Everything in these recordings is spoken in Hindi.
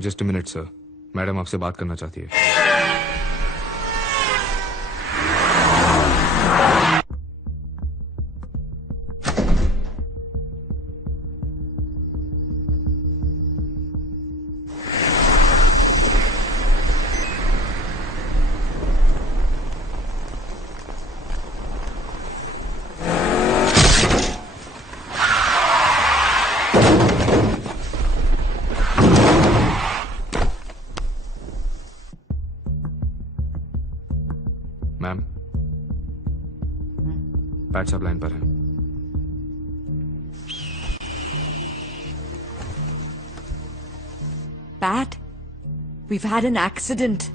Just a minute sir, madam आपसे बात करना चाहती है। मैम, पैट साहब लाइन पर है। Pat, we've had an accident.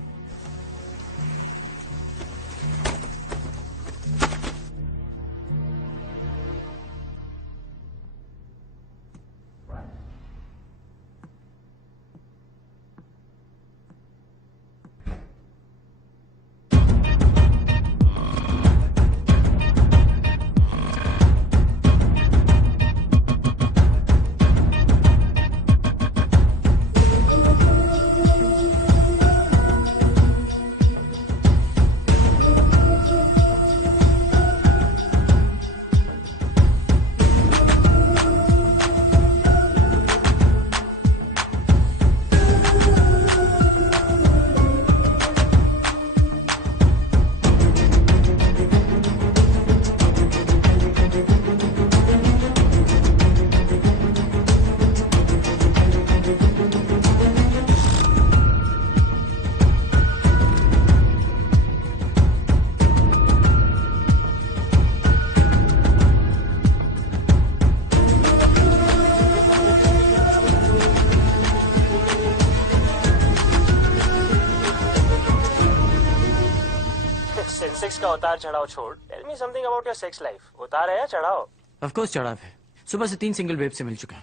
Sex का उतार चढ़ाव छोड़, tell me something about your sex life. उतार है या चढ़ाव? ऑफ कोर्स चढ़ाव है। सुबह से 3 सिंगल वेब से मिल चुका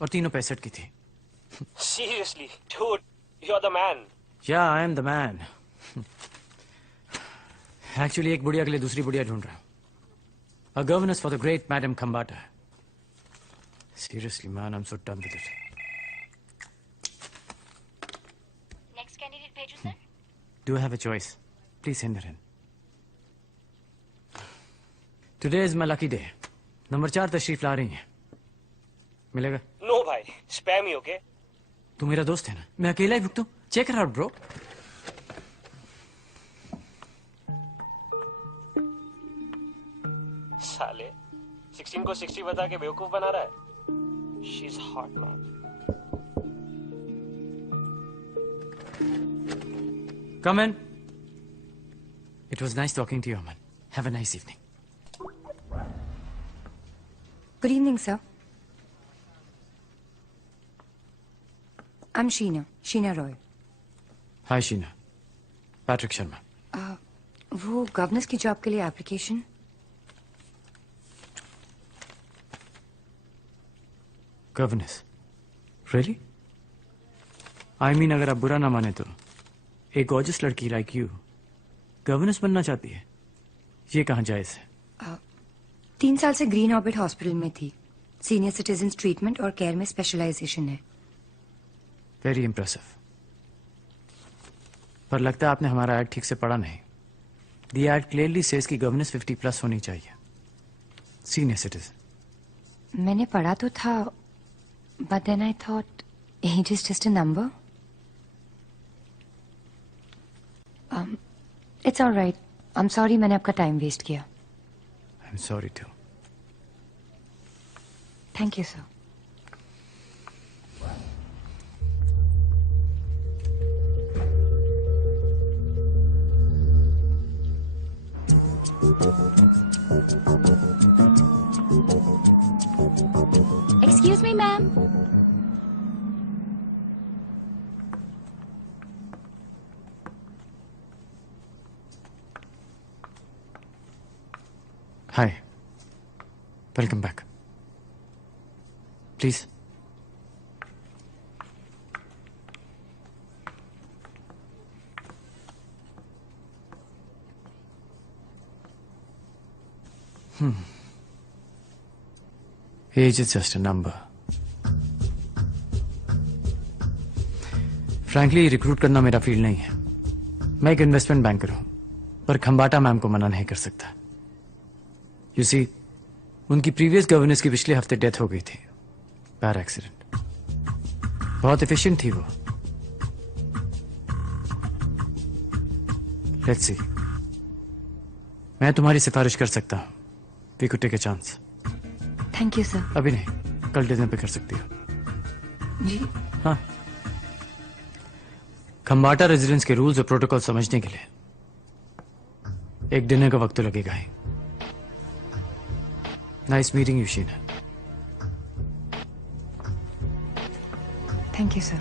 और तीनों 65 की थी। Seriously dude, you are the man. Yeah I am the man. Actually एक बुढ़िया के लिए दूसरी बुढ़िया ढूंढ रहा हूं। A governess for the great madam Khambata. Seriously man, I am so done with it. Next candidate भेजूं sir? Do have a choice? Please send her in. Today is my lucky day. Number 4 तशरीफ ला रही हैं। मिलेगा? नो भाई, स्पैम ही ओके। तू मेरा दोस्त है ना, मैं अकेला ही भुगतू। Check it out bro. साले 16 को 60 बता के बेवकूफ बना रहा है। She is hot man. Come in. It was nice talking to you, Aman. Have a nice evening. Good evening, sir. I'm Sheena Roy. Hi, Sheena. Patrick Sharma. वो गवर्नेंस की जॉब के लिए application. Governess. Really? I mean, अगर आप बुरा ना माने तो एक गॉर्जियस लड़की लाइक यू गवर्नेंस बनना चाहती है, ये कहाँ जायज है? 3 साल से ग्रीन ऑर्बिट हॉस्पिटल में थी। सीनियर सिटीजन ट्रीटमेंट और केयर में स्पेशलाइजेशन है। Very impressive. पर लगता है आपने हमारा एड ठीक से पढ़ा नहीं। दी एड क्लियरली सेज कि गवर्नेंस 50+ होनी चाहिए। Senior citizen. मैंने पढ़ा तो था, but then I thought age is just a number. It's alright. I am sorry मैंने आपका टाइम वेस्ट किया। I am sorry too. Thank you sir. Excuse me ma'am. Hi. Welcome back. Please. Age is just a number. Frankly recruit करना मेरा फील्ड नहीं है। मैं एक इन्वेस्टमेंट बैंकर हूं, पर खंबाटा मैम को मना नहीं कर सकता। यू सी, उनकी प्रीवियस गवर्नेंस की पिछले हफ्ते डेथ हो गई थी, कार एक्सीडेंट। बहुत एफिशिएंट थी वो। लेट्स सी, मैं तुम्हारी सिफारिश कर सकता हूं। We could take a chance. Thank you sir. अभी नहीं, कल डिनर पे कर सकती हो। जी। हाँ, खंबाटा रेजिडेंस के रूल्स और प्रोटोकॉल समझने के लिए एक डिनर का वक्त तो लगेगा ही। Nice meeting you Sheena. Thank you sir.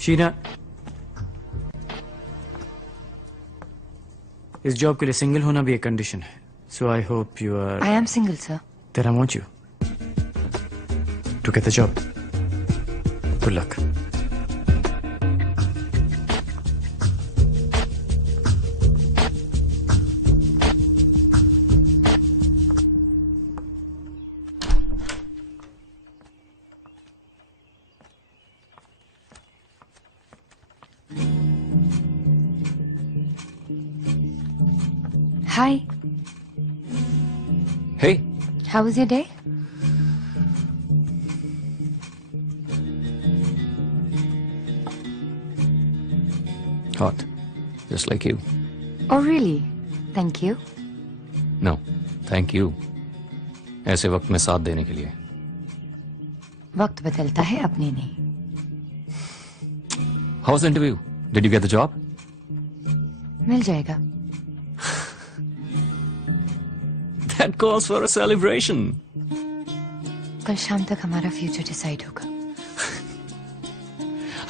Sheena, इस जॉब के लिए सिंगल होना भी एक कंडीशन है। So I hope you are. I am single sir. Then I want you to get the job. Good luck. Hi. Hey, How was your day? hot. Just like you. Oh really? Thank you. No, thank you. ऐसे वक्त में साथ देने के लिए। वक्त बदलता है, अपने नहीं। How was the interview? Did you get the job? मिल जाएगा। That calls for a celebration. कल शाम तक हमारा फ्यूचर डिसाइड होगा।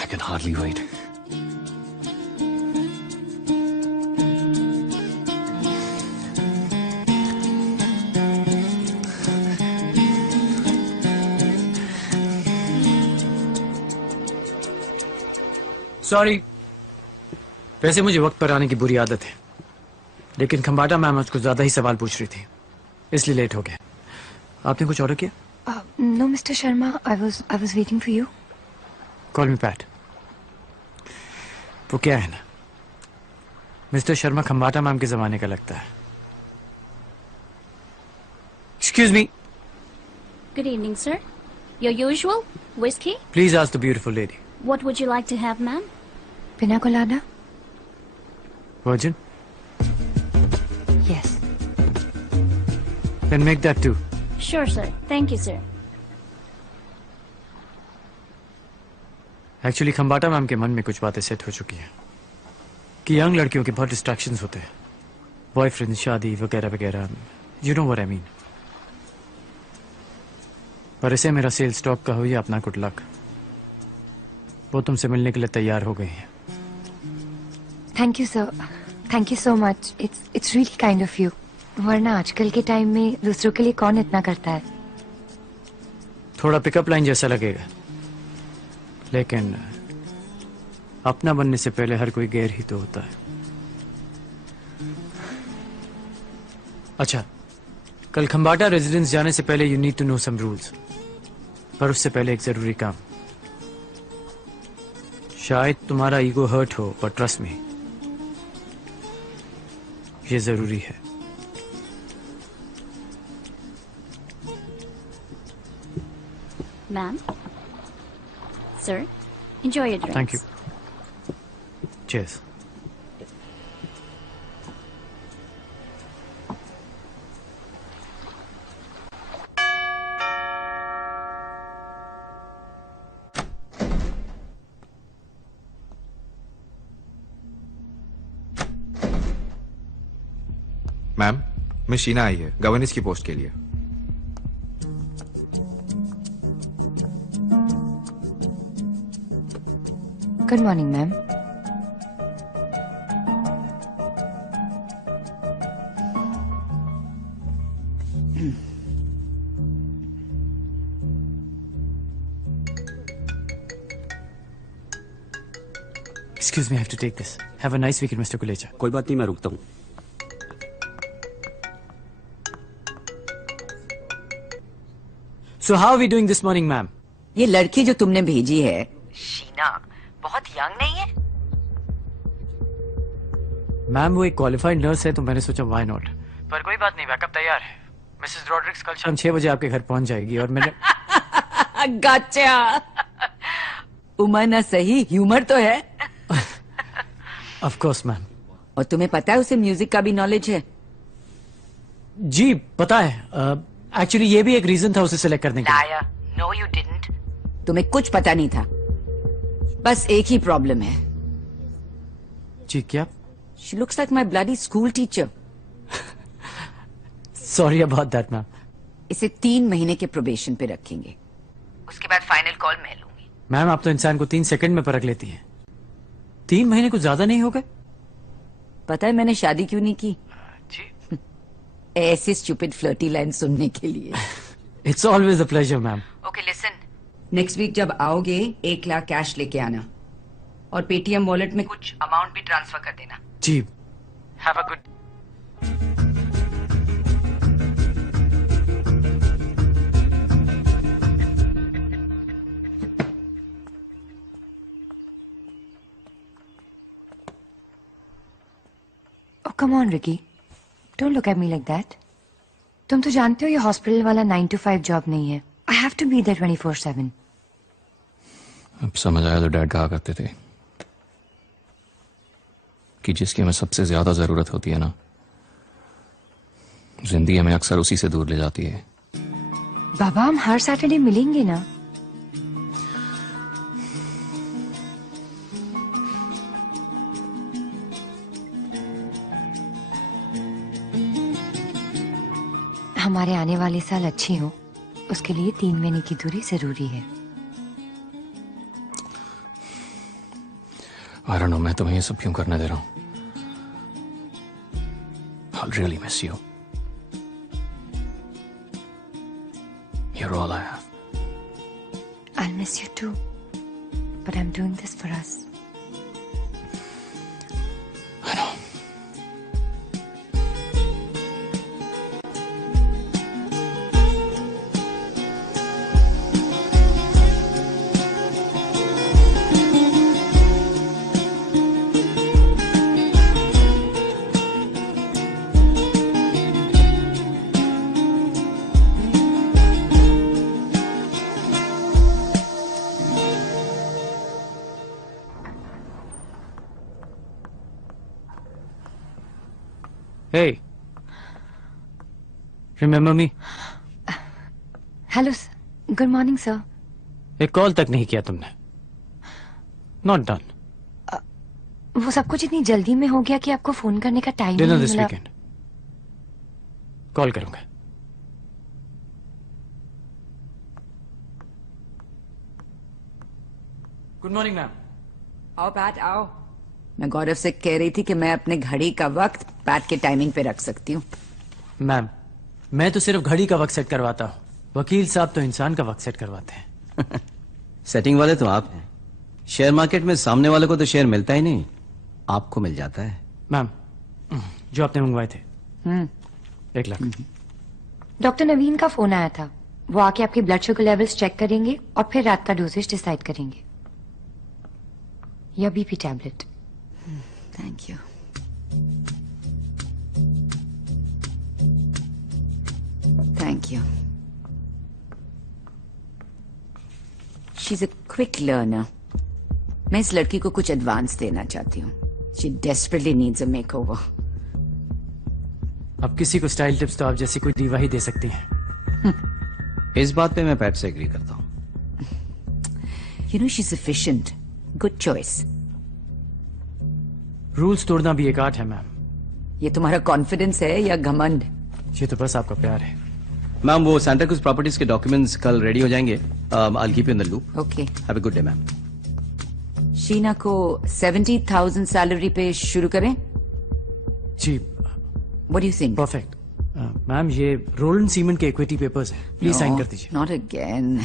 I can hardly wait. Sorry, वैसे मुझे वक्त पर आने की बुरी आदत है, लेकिन खंबाटा मैम मुझको ज्यादा ही सवाल पूछ रही थी, इसलिए लेट हो गया। आपने कुछ ऑर्डर किया? No, Mr. Sharma. I was waiting for you. Call me PAT. वो क्या है ना, मिस्टर शर्मा खंबाटा मैम के जमाने का लगता है। Excuse me, Good evening, sir. Your usual whiskey? Please ask the beautiful lady. What would you like to have, ma'am? पिना colada? Virgin? Yes. Then make that too. Sure, sir. Thank you, sir. Actually Khambata ma'am के मन में कुछ बातें सेट हो चुकी हैं कि यंग लड़कियों के बहुत डिस्ट्रैक्शंस होते हैं, बॉयफ्रेंड, शादी वगैरह वगैरह। You know what I mean. पर इसे मेरा सेल स्टॉक का हो या अपना गुड लक, वो तुमसे मिलने के लिए तैयार हो गई हैं। Thank you, sir. Thank you so much. It's really kind of you. वरना आजकल के टाइम में दूसरों के लिए कौन इतना करता है? थोड़ा पिकअप लाइन जैसा लगेगा, लेकिन अपना बनने से पहले हर कोई गैर ही तो होता है। अच्छा, कल खंबाटा रेजिडेंस जाने से पहले you need to know some rules, पर उससे पहले एक जरूरी काम। शायद तुम्हारा ईगो हर्ट हो, पर ट्रस्ट मी, ये जरूरी है। Ma'am? Sir? Enjoy your drinks. Thank you. Cheers. Ma'am, miss Sheena आई है गवर्नेंस की पोस्ट के लिए। Good morning, ma'am. Excuse me, I have to take this. Have a nice weekend, Mr. Kulecha. कोई बात नहीं, मैं रुकता हूँ। So how are we doing this morning, ma'am? ये लड़की जो तुमने भेजी है शीना बहुत यंग नहीं है? मैम वो एक क्वालिफाइड नर्स है तो मैंने सोचा व्हाई नॉट। पर कोई बात नहीं, बैकअप तैयार है। मिसेस रॉड्रिक्स कल शाम 6 बजे आपके घर पहुंच जाएगी और मैंने गच्चा। उम्र ना सही, ह्यूमर तो है। Of course ma'am. और तुम्हें पता है उसे म्यूजिक का भी नॉलेज है? जी पता है। एक्चुअली ये भी एक रीजन था उसे सिलेक्ट करने का। Liar, no you didn't. तुम्हें कुछ पता नहीं था। बस एक ही प्रॉब्लम है। जी क्या? She looks like my bloody school teacher. Sorry about that ma'am. इसे 3 महीने के प्रोबेशन पे रखेंगे, उसके बाद फाइनल कॉल मैं लूंगी। मैम आप तो इंसान को 3 सेकंड में परख लेती हैं। 3 महीने कुछ ज्यादा नहीं हो गए? पता है मैंने शादी क्यों नहीं की? जी। ऐसी स्टूपिड फ्लर्टी लाइन सुनने के लिए। It's always a pleasure ma'am. Okay listen, next week जब आओगे 1 लाख कैश लेके आना और पेटीएम वॉलेट में कुछ अमाउंट भी ट्रांसफर कर देना। जी। Have a good. Oh, come on, Ricky. Don't look at me like that. तुम तो जानते हो ये हॉस्पिटल वाला 9 to 5 जॉब नहीं है। I have to be there 24/7. अब समझ आया तो डैड कहा करते थे कि जिसकी हमें सबसे ज्यादा जरूरत होती है ना, जिंदगी हमें अक्सर उसी से दूर ले जाती है। बाबा हम हर सैटरडे मिलेंगे ना? हमारे आने वाले साल अच्छी हो, उसके लिए 3 महीने की दूरी जरूरी है। I don't know, मैं तुम्हें ये सब क्यों करने दे रहा हूं। I'll really miss you. You're all I have. I'll miss you too, but I'm doing this for us. I know. Hey, remember me? Hello sir, good morning sir. एक कॉल तक नहीं किया तुमने। Not done. वो सब कुछ इतनी जल्दी में हो गया कि आपको फोन करने का टाइम डिनर नहीं दिस मिला। वीकेंड। कॉल करूंगा। Good morning ma'am. आओ पैट आओ। मैं गौरव से कह रही थी कि मैं अपने घड़ी का वक्त पैट के टाइमिंग पे रख सकती हूँ। मैम मैं तो सिर्फ घड़ी का वक्त सेट करवाता हूँ, वकील साहब तो इंसान का वक्त सेट करवाते हैं। सेटिंग वाले तो आप हैं। शेयर मार्केट में सामने वाले को तो शेयर मिलता ही नहीं, आपको मिल जाता है। मैम जो आपने मंगवाए थे 1 लाख। डॉक्टर नवीन का फोन आया था, वो आके आपके ब्लड शुगर लेवल्स चेक करेंगे और फिर रात का डोजेज डिसाइड करेंगे, या BP tablet. Thank you. Thank you. She is a quick learner. मैं इस लड़की को कुछ एडवांस देना चाहती हूँ। She desperately needs a makeover. अब किसी को स्टाइल टिप्स तो आप जैसी कोई दीवा ही दे सकती हैं। इस बात पे मैं पैट से एग्री करता हूँ। You know she is efficient. Good choice. Rules तोड़ना भी एक आर्ट है मैम। ये तुम्हारा कॉन्फिडेंस है या घमंड? ये तो बस आपका प्यार है। मैम वो सांता क्रूज प्रॉपर्टीज के डॉक्यूमेंट्स कल रेडी हो जाएंगे। I'll keep you in the loop. Okay. Have a good day, ma'am. Sheena को 70,000 सैलरी पे शुरू करें? जी What do you think? Perfect. Ma'am ये रोलन सीमेंट के इक्विटी पेपर्स हैं, प्लीज साइन कर दीजिए। Not again.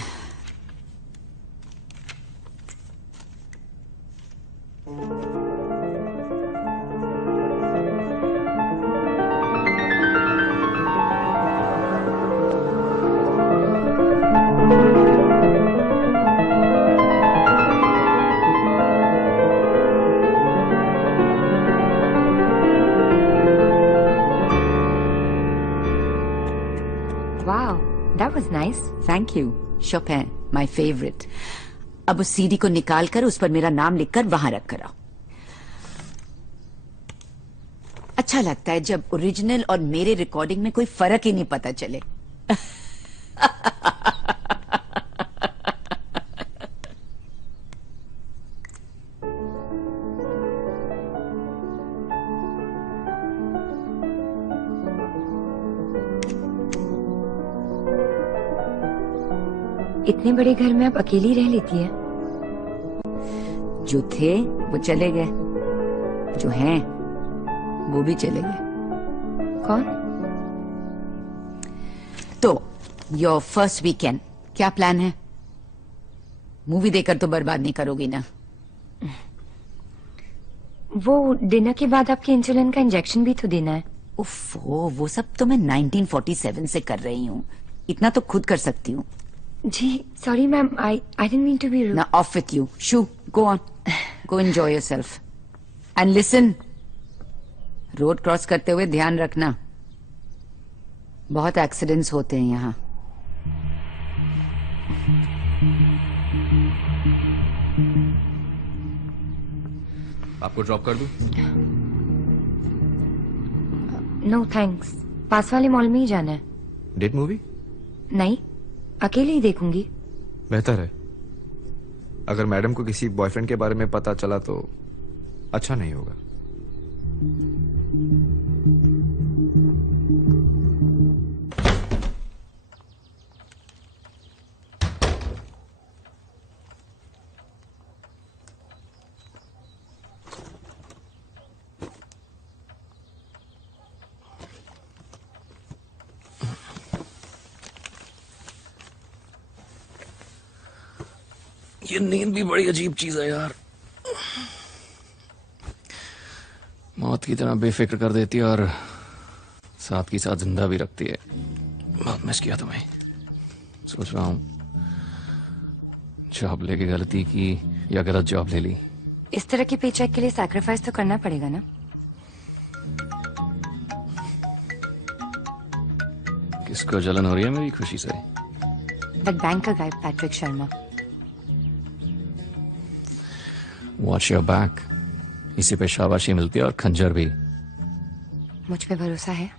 Wow, that was nice. Thank you. Chopin, my favourite. अब उस सीडी को निकाल कर उस पर मेरा नाम लिखकर वहां रख कर आओ। अच्छा लगता है जब ओरिजिनल और मेरे रिकॉर्डिंग में कोई फर्क ही नहीं पता चले। इतने बड़े घर में आप अकेली रह लेती है? जो थे वो चले गए, जो हैं वो भी चले गए। कौन? तो योर फर्स्ट वीकेंड क्या प्लान है? मूवी देखकर तो बर्बाद नहीं करोगी ना? वो डिनर के बाद आपके इंसुलिन का इंजेक्शन भी तो देना है। उफ, वो सब तो मैं 1947 से कर रही हूँ, इतना तो खुद कर सकती हूँ। जी sorry ma'am, I didn't mean to be rude. Now off with you. Shoo, go on. Go enjoy yourself. And listen. Road cross करते हुए ध्यान रखना, बहुत एक्सीडेंट्स होते हैं यहाँ। आपको ड्रॉप कर दूं? नो थैंक्स, पास वाले मॉल में ही जाना है। Date movie? नहीं, अकेले ही देखूंगी। बेहतर है। अगर मैडम को किसी बॉयफ्रेंड के बारे में पता चला तो अच्छा नहीं होगा। ये नींद भी बड़ी अजीब चीज है यार, मौत की तरह बेफिक्र कर देती है और साथ की साथ जिंदा भी रखती है। बहुत मिस किया तुम्हें। सोच रहा हूँ जॉब लेके गलती की या गलत जॉब ले ली। इस तरह के पेचेक के लिए सैक्रिफाइस तो करना पड़ेगा ना। किसको जलन हो रही है मेरी खुशी से? That banker guy Patrick Sharma. Watch your back, इसी पे शाबाशी मिलती है और खंजर भी। मुझ पे भरोसा है?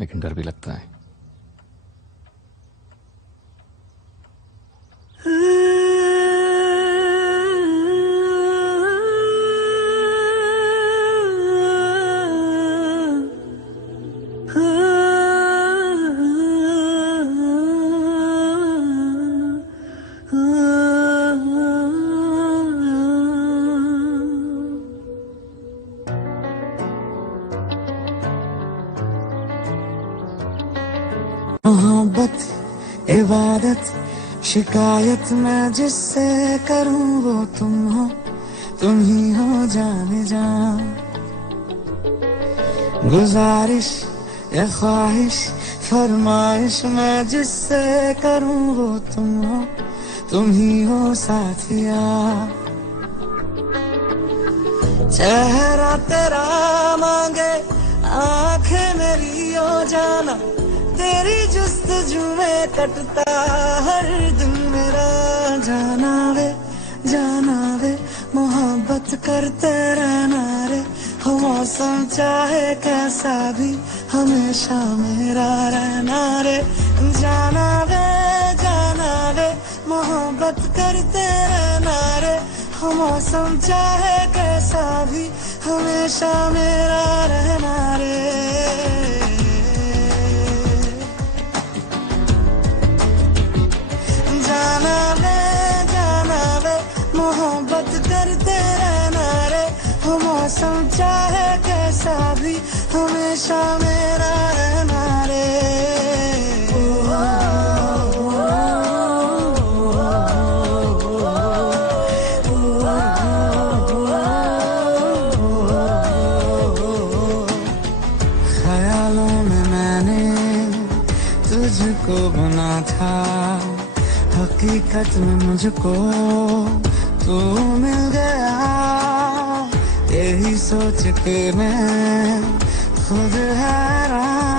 लेकिन डर भी लगता है। मोहब्बत इबादत शिकायत मैं जिससे करूं वो तुम हो, तुम ही हो जाने जा। गुजारिश या ख्वाहिश फरमाइश मैं जिससे करूं वो तुम हो, तुम ही हो साथिया। चेहरा तेरा मांगे आंखें मेरी ओ जाना, तेरी जुस्तजू में कटता हर दिन मेरा। जाना वे मोहब्बत करते रहना रे, हो मौसम चाहे कैसा भी हमेशा मेरा रहना रे। जाना वे मोहब्बत करते रहना रे, हो मौसम चाहे कैसा भी हमेशा मेरा रहना रे। जाना वे मोहब्बत करते रहना रे, हो मौसम चाहे कैसा भी हमेशा मेरा रहना रे। ख्यालों में मैंने तुझको बना था, हकीकत में मुझको तू मिल गया। यही सोच के मैं खुद हैरान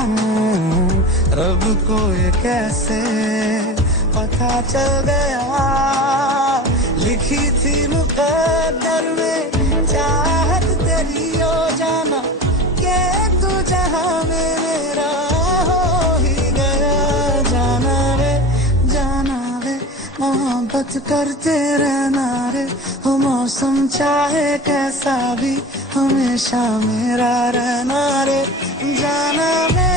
सबको ये कैसे पता चल गया, लिखी थी मुकद्दर में चाहत तेरी हो जाना, के तू जहां में मेरा हो ही गया। जाना वे मोहब्बत करते रहना रे, हो मौसम चाहे कैसा भी हमेशा मेरा रहना रे। जाना वे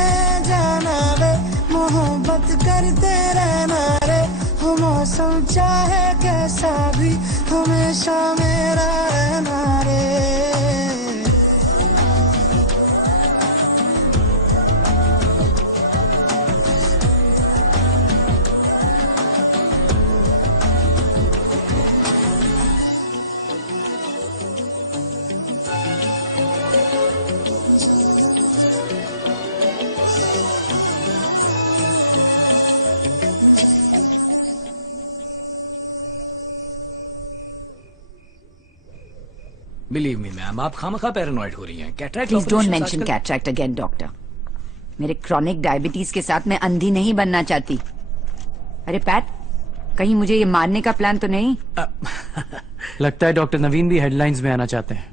मोहब्बत करते रहना रे, हो मौसम चाहे कैसा भी हमेशा मेरा रहना रे। बिलीव मी मैम, आप खामखा पैरानॉइड हो रही हैं। Cataract please don't operations mention आजकल- कैटरैक्ट अगेन डॉक्टर। मेरे क्रॉनिक डायबिटीज के साथ मैं अंधी नहीं बनना चाहती। अरे पैट, कहीं मुझे ये मारने का प्लान तो नहीं? लगता है डॉक्टर नवीन भी हेडलाइंस में आना चाहते हैं।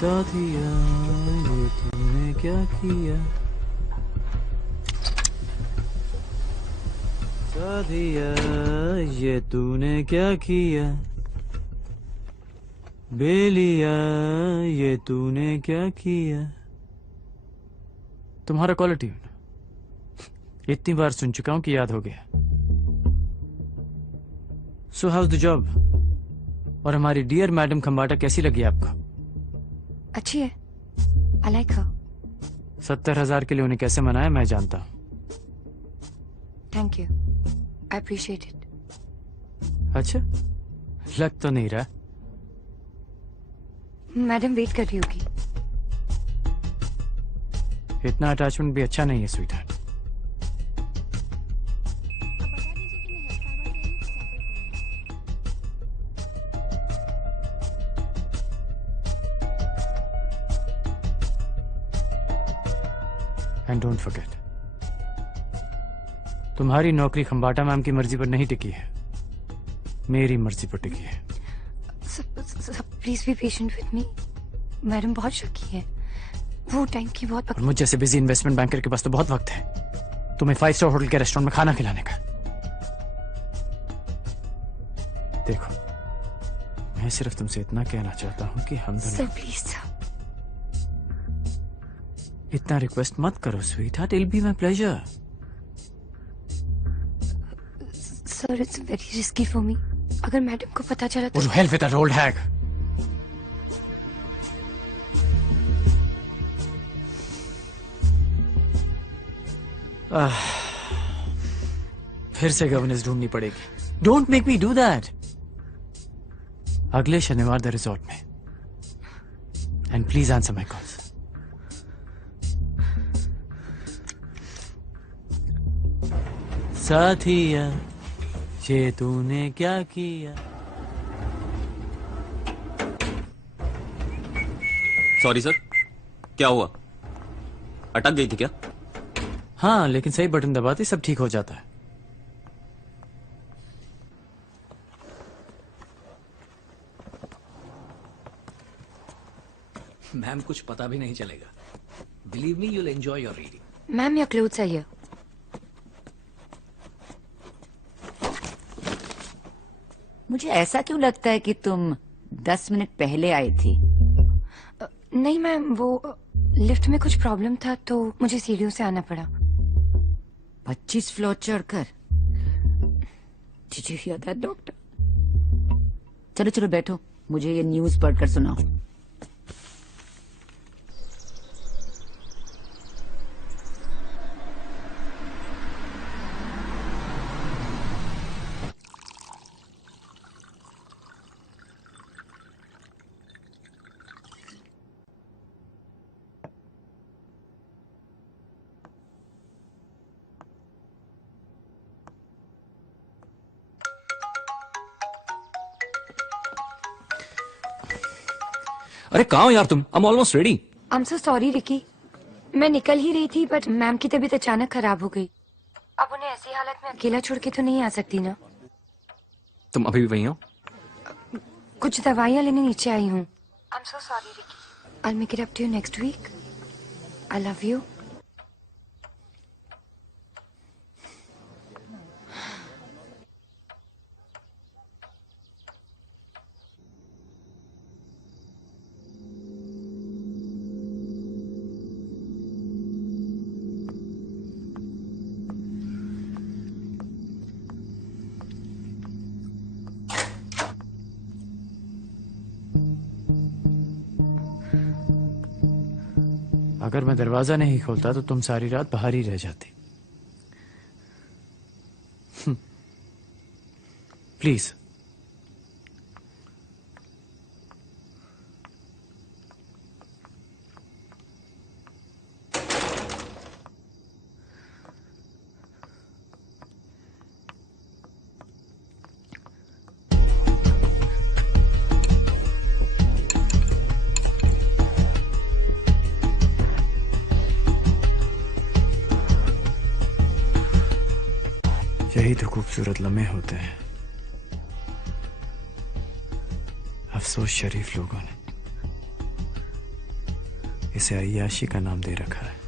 साथिया ये तूने क्या किया, साथिया ये तूने क्या किया, बेलिया ये तूने क्या किया। तुम्हारा कॉलर ट्यून इतनी बार सुन चुका हूं कि याद हो गया। सो हाउस द जॉब? और हमारी डियर मैडम खंबाटा कैसी लगी आपको? अच्छी है, आई लाइक हर। 70,000 के लिए उन्हें कैसे मनाया मैं जानता हूं। Thank you, I appreciate it. अच्छा, लग तो नहीं रहा। मैडम वेट कर रही होगी। इतना अटैचमेंट भी अच्छा नहीं है sweet heart. And don't forget, तुम्हारी नौकरी खंबाटा मैम की मर्जी पर नहीं टिकी है, मेरी मर्जी पर टिकी है। Please be patient with me. Madam बहुत शकी है, वो टाइम की बहुत और मुझ जैसे बिजी इन्वेस्टमेंट बैंकर के पास तो बहुत वक्त है तुम्हें 5 स्टार होटल के रेस्टोरेंट में खाना खिलाने का। देखो, मैं सिर्फ तुमसे इतना कहना चाहता हूं कि हम दोनों। Sir please sir. इतना रिक्वेस्ट मत करो sweet heart, it will be my pleasure. Sir it's very risky for me, अगर मैडम को पता चला तो। Help with that old hag. फिर से गवर्नेंस ढूंढनी पड़ेगी। Don't make me do that. अगले शनिवार द रिजॉर्ट में, and please answer my calls. साथिया ये तूने क्या किया। सॉरी सर, क्या हुआ? अटक गई थी क्या? हाँ, लेकिन सही बटन दबाते सब ठीक हो जाता है। मैम कुछ पता भी नहीं चलेगा। Believe me, you'll enjoy your reading. Ma'am your clothes are here. मुझे ऐसा क्यों लगता है कि तुम 10 मिनट पहले आई थी? नहीं मैम, वो लिफ्ट में कुछ प्रॉब्लम था तो मुझे सीढ़ियों से आना पड़ा। 25 फ्लोर चढ़कर? Did you hear that, doctor? चलो चलो बैठो, मुझे ये न्यूज़ पढ़कर सुनाओ। अरे कहाँ हो यार तुम? I'm almost ready. I'm so sorry, Ricky. मैं निकल ही रही थी बट मैम की तबीयत अचानक खराब हो गई। अब उन्हें ऐसी हालत में अकेला छोड़ के तो नहीं आ सकती ना। तुम अभी भी वहीं हो? कुछ दवाइयाँ लेने नीचे आई हूँ। I'm so sorry, Ricky. I'll make it up to you next week. I love you. अगर मैं दरवाजा नहीं खोलता तो तुम सारी रात बाहर ही रह जाती। प्लीज। यही तो खूबसूरत लम्हे होते हैं। अफसोस शरीफ लोगों ने इसे अय्याशी का नाम दे रखा है।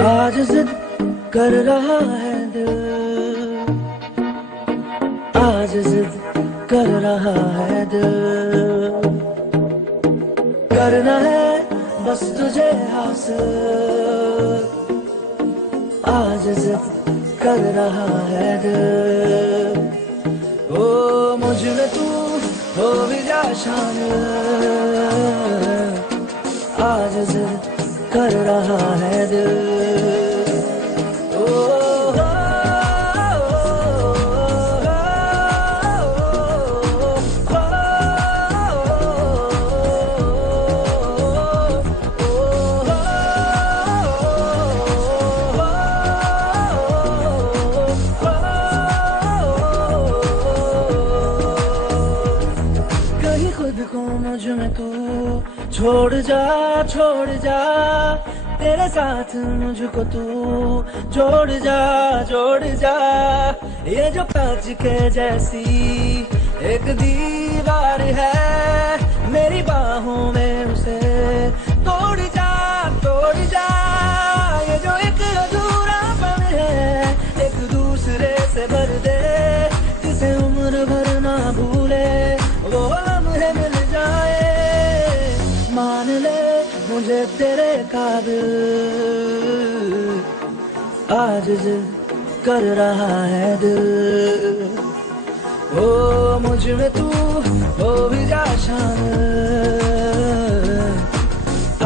आज जिद कर रहा है दिल, आज जिद कर रहा है दिल, करना है बस तुझे हासिल, आज जिद कर रहा है दिल। ओ मुझ में तू हो भी जा शामिल, आज जिद कर रहा है दिल। कहीं खुद को मुझ में तू छोड़ जा, तेरे साथ मुझको तू जोड़ जा, ये जो कांच के जैसी एक दीवार है, मेरी बाहों में उसे तोड़ जा, ये जो एक अधूरापन है, एक दूसरे से भर दे, जिसे उम्र भर ना भूले, वो लम्हे मिल जाए, मान ले मुझे तेरे काबिल, आज जिद कर रहा है दिल। ओ मुझ में तू हो भी जा शामिल,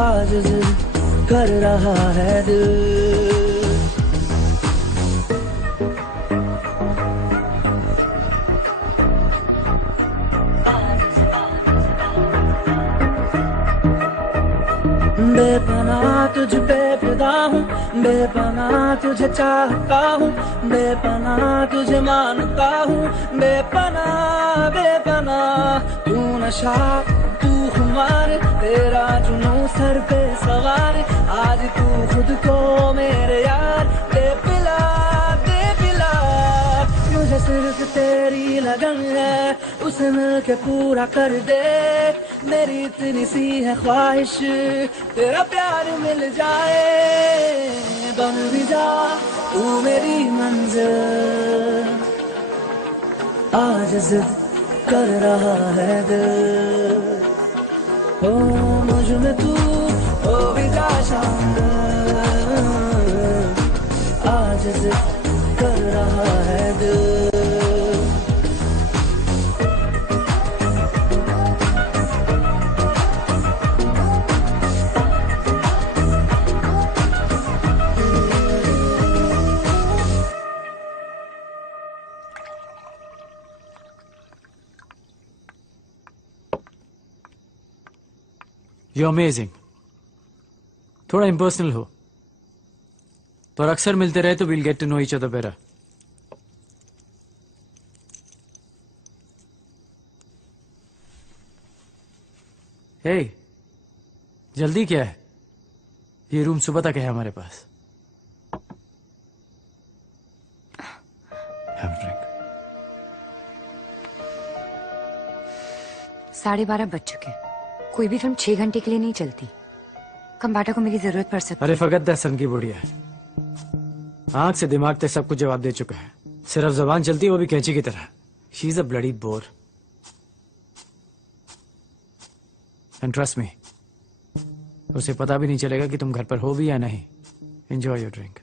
आज जिद कर रहा है दिल। बेपनाह तुझ पे फिदा हूँ, बेपनाह तुझे चाहता हूँ, बेपनाह तुझे मानता हूँ, बेपनाह तू नशा तू खुमार, तेरा जुनून सर पे सवार, आज तू खुद को मेरे यार दे पिला, मुझे सिर्फ तेरी लगन है, से मिलके पूरा कर दे, मेरी इतनी सी है ख्वाहिश, तेरा प्यार मिल जाए, बन भी जा तू मेरी मंजिल, आज जिद कर रहा है दिल, हो मुझ में तू हो भी जा शामिल, आज जिद कर रहा है दिल। You're amazing. थोड़ा इम्पर्सनल हो, पर अक्सर मिलते रहे तो we'll get to know each other better. Hey, जल्दी क्या है? ये रूम सुबह तक है हमारे पास. Have a drink. 12:30 बज चुके हैं। कोई भी फिल्म 6 घंटे के लिए नहीं चलती। कंबाटा को मेरी जरूरत पड़ सकती है। अरे फगत दहसन की बुढ़िया है, आंख से दिमाग तक सब कुछ जवाब दे चुका है, सिर्फ जबान चलती है वो भी कैंची की तरह। She is a bloody bore and trust me, उसे पता भी नहीं चलेगा कि तुम घर पर हो भी या नहीं। Enjoy your drink.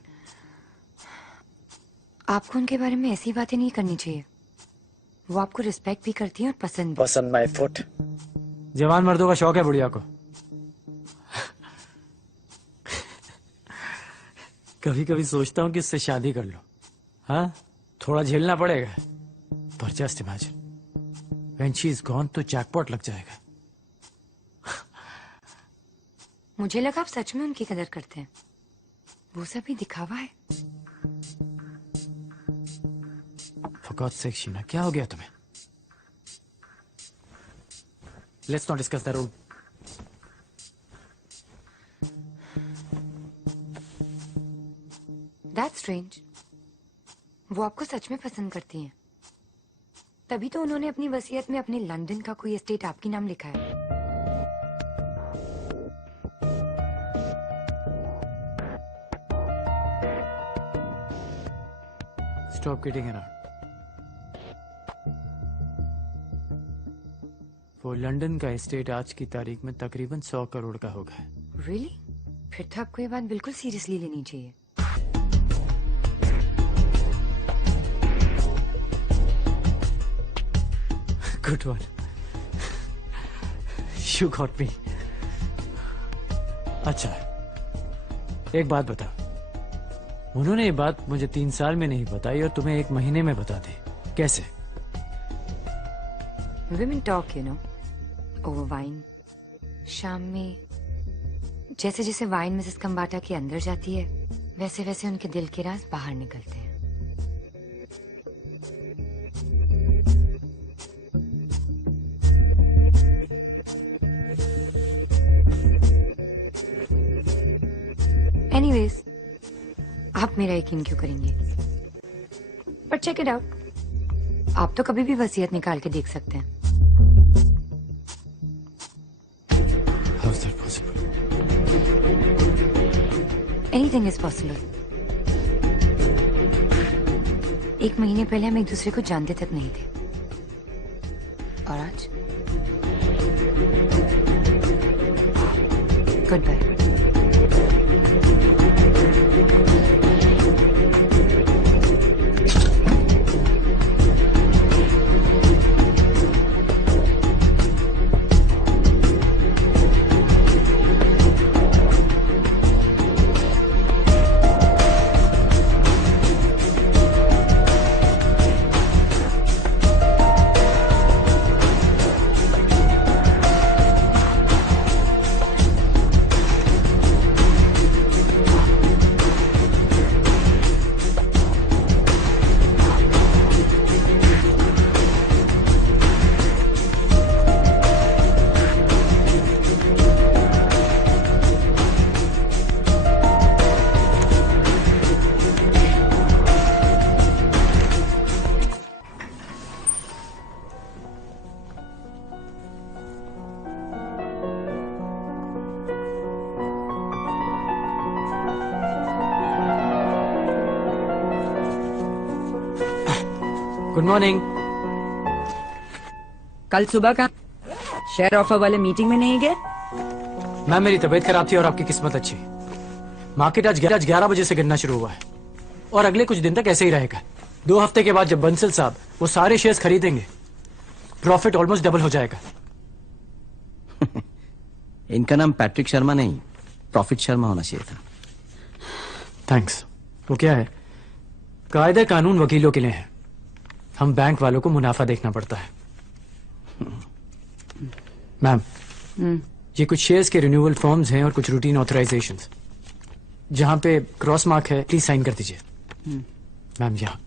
आपको उनके बारे में ऐसी बातें नहीं करनी चाहिए। वो आपको रिस्पेक्ट भी करती है और पसंद भी। पसंद माय फुट। जवान मर्दों का शौक है बुढ़िया को। कभी कभी सोचता हूं कि उससे शादी कर लो। हाँ, थोड़ा झेलना पड़ेगा, पर just imagine when she is gone तो जैकपॉट लग जाएगा। मुझे लगा आप सच में उनकी कदर करते हैं। वो सब भी दिखावा है। For God's sake, शीना, क्या हो गया तुम्हें? Let's not discuss that room. That's strange. वो आपको सच में पसंद करती हैं। तभी तो उन्होंने अपनी वसीयत में अपने लंदन का कोई एस्टेट आपके नाम लिखा है। Stop kidding around. वो लंदन का एस्टेट आज की तारीख में तकरीबन 100 करोड़ का होगा। Really? फिर तो आपको ये बात बिल्कुल सीरियसली लेनी चाहिए। Good one. You got me. अच्छा, एक बात बता। उन्होंने ये बात मुझे 3 साल में नहीं बताई और तुम्हें 1 महीने में बता दी। कैसे? Women talk, you know, over wine. शाम में जैसे जैसे वाइन मिसेस कंबाटा के अंदर जाती है, वैसे वैसे उनके दिल के राज बाहर निकलते हैं। Anyways, आप मेरा यकीन क्यों करेंगे? पर चेक इट आउट, आप तो कभी भी वसीयत निकाल के देख सकते हैं। How is that possible? Anything is possible. 1 महीने पहले हम एक दूसरे को जानते तक नहीं थे, और आज गुड बाय। Good morning. कल सुबह का शेयर ऑफर वाले मीटिंग में नहीं गए? मैम मेरी तबीयत खराब थी और आपकी किस्मत अच्छी। मार्केट आज 11 बजे से गिरना शुरू हुआ है और अगले कुछ दिन तक ऐसे ही रहेगा। 2 हफ्ते के बाद जब बंसल साहब वो सारे शेयर्स खरीदेंगे, प्रॉफिट ऑलमोस्ट डबल हो जाएगा। इनका नाम पैट्रिक शर्मा नहीं, प्रॉफिट शर्मा होना चाहिए था। थैंक्स। वो क्या है, कायदे कानून वकीलों के लिए है, हम बैंक वालों को मुनाफा देखना पड़ता है। मैम ये कुछ शेयर्स के रिन्यूअल फॉर्म्स हैं और कुछ रूटीन ऑथराइजेशंस। जहां पे क्रॉस मार्क है प्लीज साइन कर दीजिए। मैम यहाँ।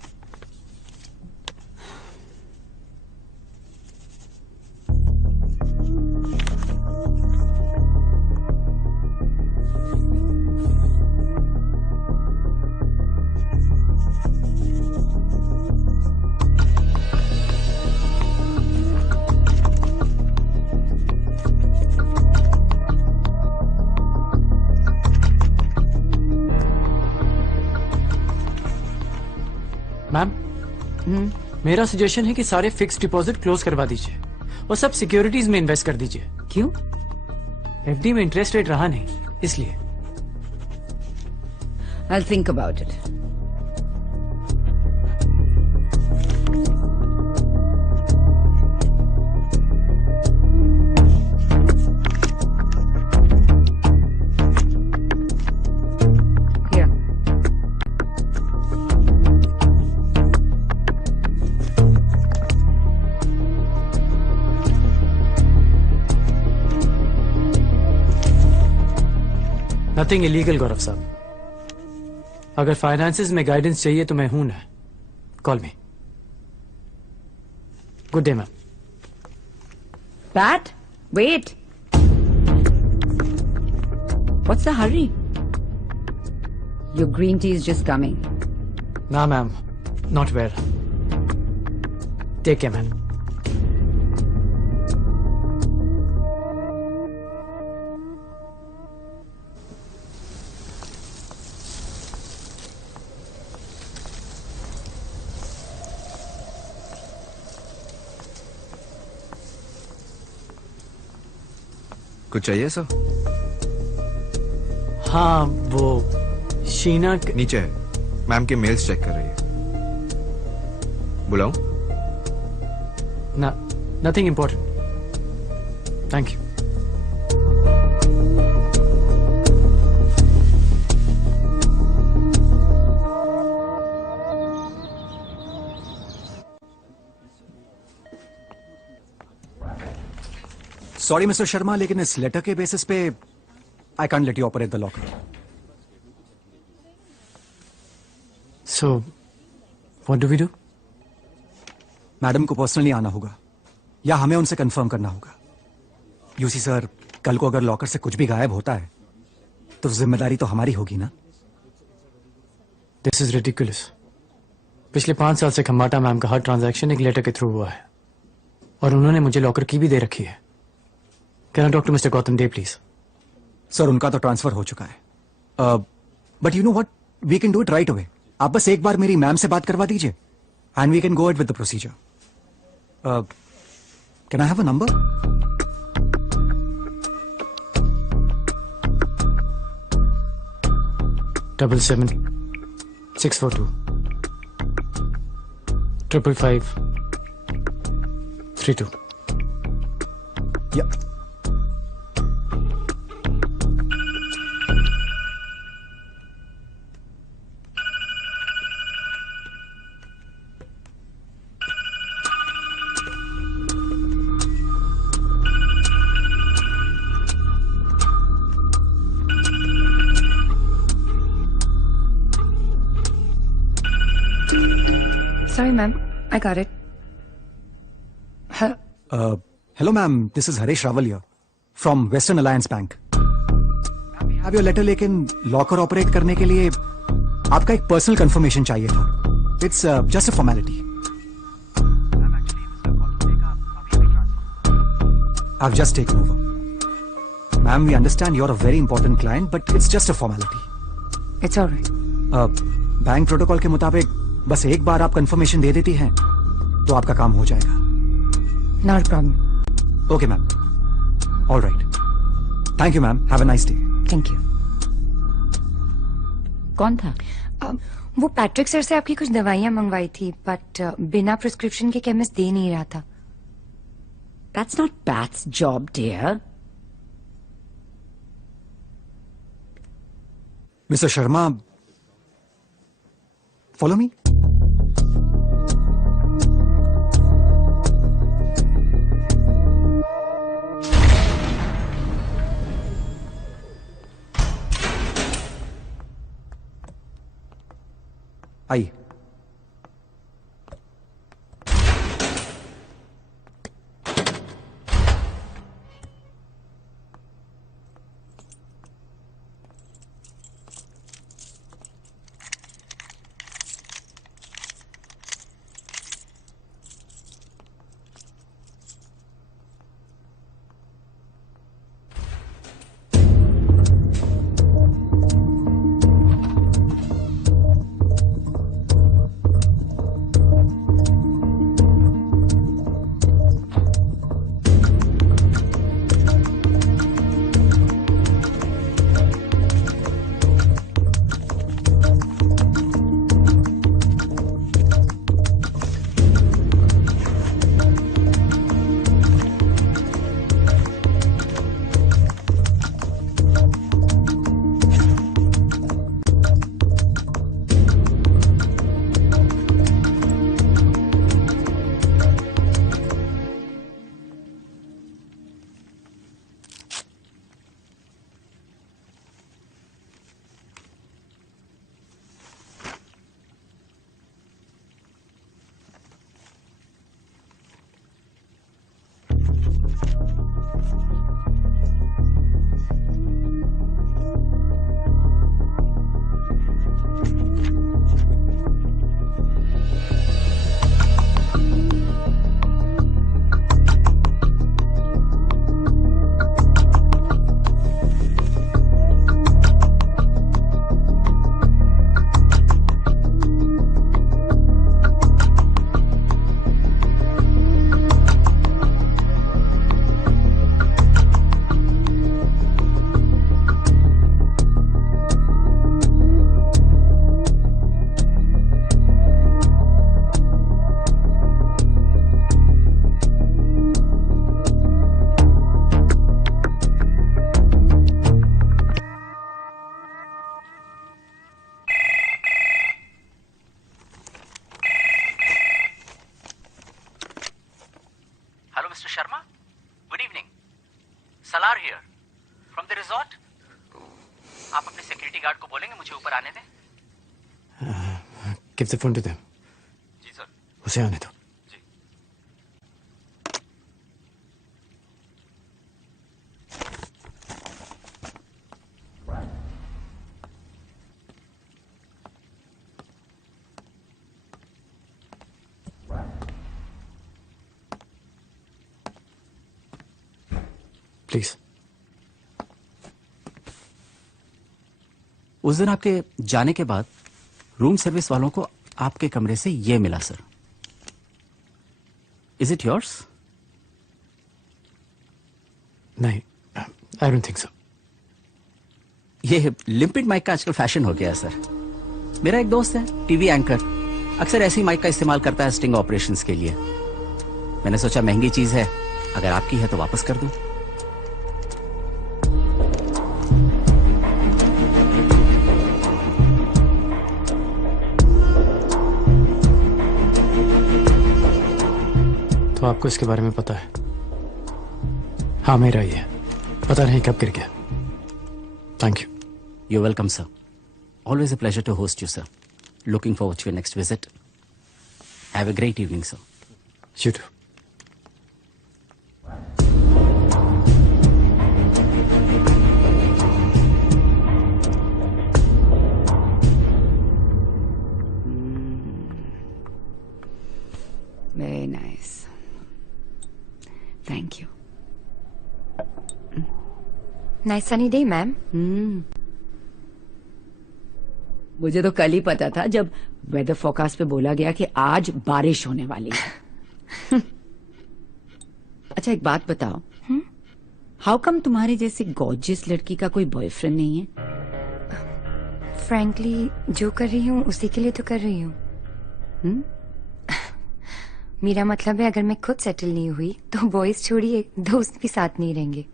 मैम मेरा सजेशन है कि सारे फिक्स डिपॉजिट क्लोज करवा दीजिए और सब सिक्योरिटीज में इन्वेस्ट कर दीजिए। क्यों? एफडी में इंटरेस्ट रेट रहा नहीं, इसलिए। I'll think about it. Here. Nothing illegal Gaurav sahab. अगर फाइनेंसेस में गाइडेंस चाहिए तो मैं हूं ना। Call me. Good day ma'am. Pat, wait. What's the hurry? Your green tea is just coming. ना ma'am, not where. Take care ma'am. कुछ चाहिए सर? हाँ वो शीना नीचे है, मैम के मेल्स चेक कर रही है। बुलाऊं? ना, nothing important. Thank you. Sorry mister Sharma, लेकिन इस लेटर के बेसिस पे I can't let you operate the locker. So what do we do? Madam को पर्सनली आना होगा या हमें उनसे कंफर्म करना होगा। यूसी सर, कल को अगर लॉकर से कुछ भी गायब होता है तो जिम्मेदारी तो हमारी होगी ना। This is ridiculous. पिछले 5 साल से खम्बाटा मैम का हर ट्रांजैक्शन एक लेटर के थ्रू हुआ है और उन्होंने मुझे लॉकर की भी दे रखी है। Can I talk to mister Gautam Dey please? Sir उनका तो ट्रांसफर हो चुका है, but you know what, we can do it right away. आप बस एक बार मेरी मैम से बात करवा दीजिए and we can go it with the procedure. Can I have a number? Double 7 642 555 32। या Sorry, ma'am. I got it. Hello, ma'am. This is Harish Raval here from Western Alliance Bank. We have your letter, लेकिन लॉकर ऑपरेट करने के लिए आपका एक पर्सनल कंफर्मेशन चाहिए था। It's just a formality. I've just taken over. Ma'am, we understand you're a very important client, but it's just a formality. It's all right. Bank protocol के मुताबिक बस एक बार आप कंफर्मेशन दे देती हैं तो आपका काम हो जाएगा। Not problem. Okay ma'am, all right, thank you ma'am, have a nice day. Thank you. कौन था? वो पैट्रिक सर से आपकी कुछ दवाइयां मंगवाई थी, बट बिना प्रिस्क्रिप्शन के केमिस्ट दे नहीं रहा था। That's not Pat's job, dear. Mister Sharma, follow me. आइए। Mr. Sharma. Good evening. Salar here. From the resort. आप अपने सिक्योरिटी गार्ड को बोलेंगे मुझे ऊपर आने दें? Give the phone to them. जी सर. उसे आने दो. जी. Please. उस दिन आपके जाने के बाद रूम सर्विस वालों को आपके कमरे से ये मिला सर. Is it yours? नहीं, आई डोंट थिंक सो. ये लिम्पिड माइक का आजकल फैशन हो गया है सर. मेरा एक दोस्त है टीवी एंकर, अक्सर ऐसी माइक का इस्तेमाल करता है स्टिंग ऑपरेशंस के लिए. मैंने सोचा महंगी चीज है, अगर आपकी है तो वापस कर दूं. तो आपको इसके बारे में पता है? हाँ, मेरा ही है. पता नहीं कब गिर गया. Thank you. You're welcome, sir. Always a pleasure to host you, sir. Looking forward to your next visit. Have a great evening, sir. You too. Very nice. Thank you. Nice sunny day, ma'am. मुझे तो कल ही पता था जब वेदर फोरकास्ट पे बोला गया कि आज बारिश होने वाली है. अच्छा एक बात बताओ, हाउ कम तुम्हारे जैसे गॉर्जियस लड़की का कोई बॉयफ्रेंड नहीं है? फ्रैंकली जो कर रही हूँ उसी के लिए तो कर रही हूँ। मेरा मतलब है अगर मैं खुद सेटल नहीं हुई तो बॉयज छोड़िए दोस्त भी साथ नहीं रहेंगे।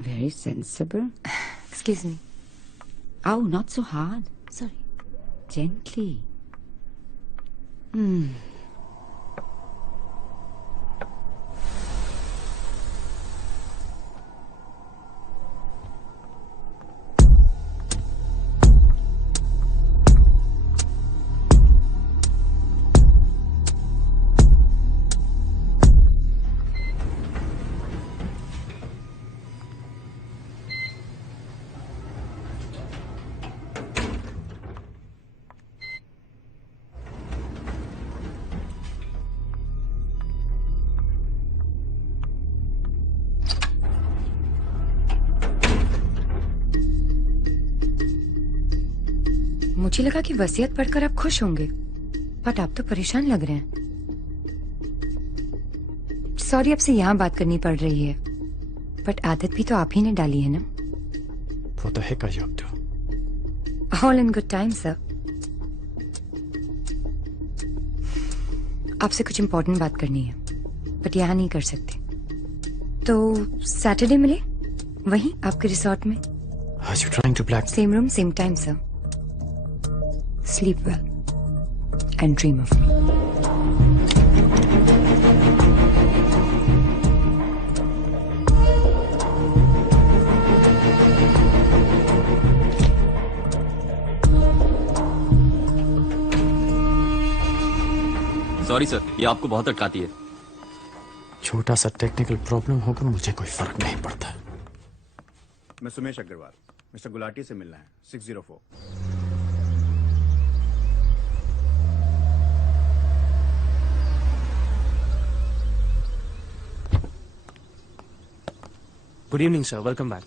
Very sensible. Excuse me. Oh, not so hard. Sorry. Gently. मुझे लगा कि वसीयत पढ़कर आप खुश होंगे, बट आप तो परेशान लग रहे हैं। सॉरी आपसे यहाँ बात करनी पड़ रही है, बट आदत भी तो आप ही ने डाली है ना। What the heck are you up to? All in good time, sir. आपसे कुछ इम्पोर्टेंट बात करनी है, बट यहाँ नहीं कर सकते। तो सैटरडे मिले वहीं आपके रिसोर्ट में। Are you trying to black? Same room, same time, sir. Sleep well and dream of me. Sorry sir, ये आपको बहुत अटकाती है। छोटा सा टेक्निकल प्रॉब्लम होगा, मुझे कोई फर्क नहीं पड़ता। मैं सुमेश अग्रवाल, मिस्टर गुलाटी से मिलना है, 604। Good evening, sir. Welcome back.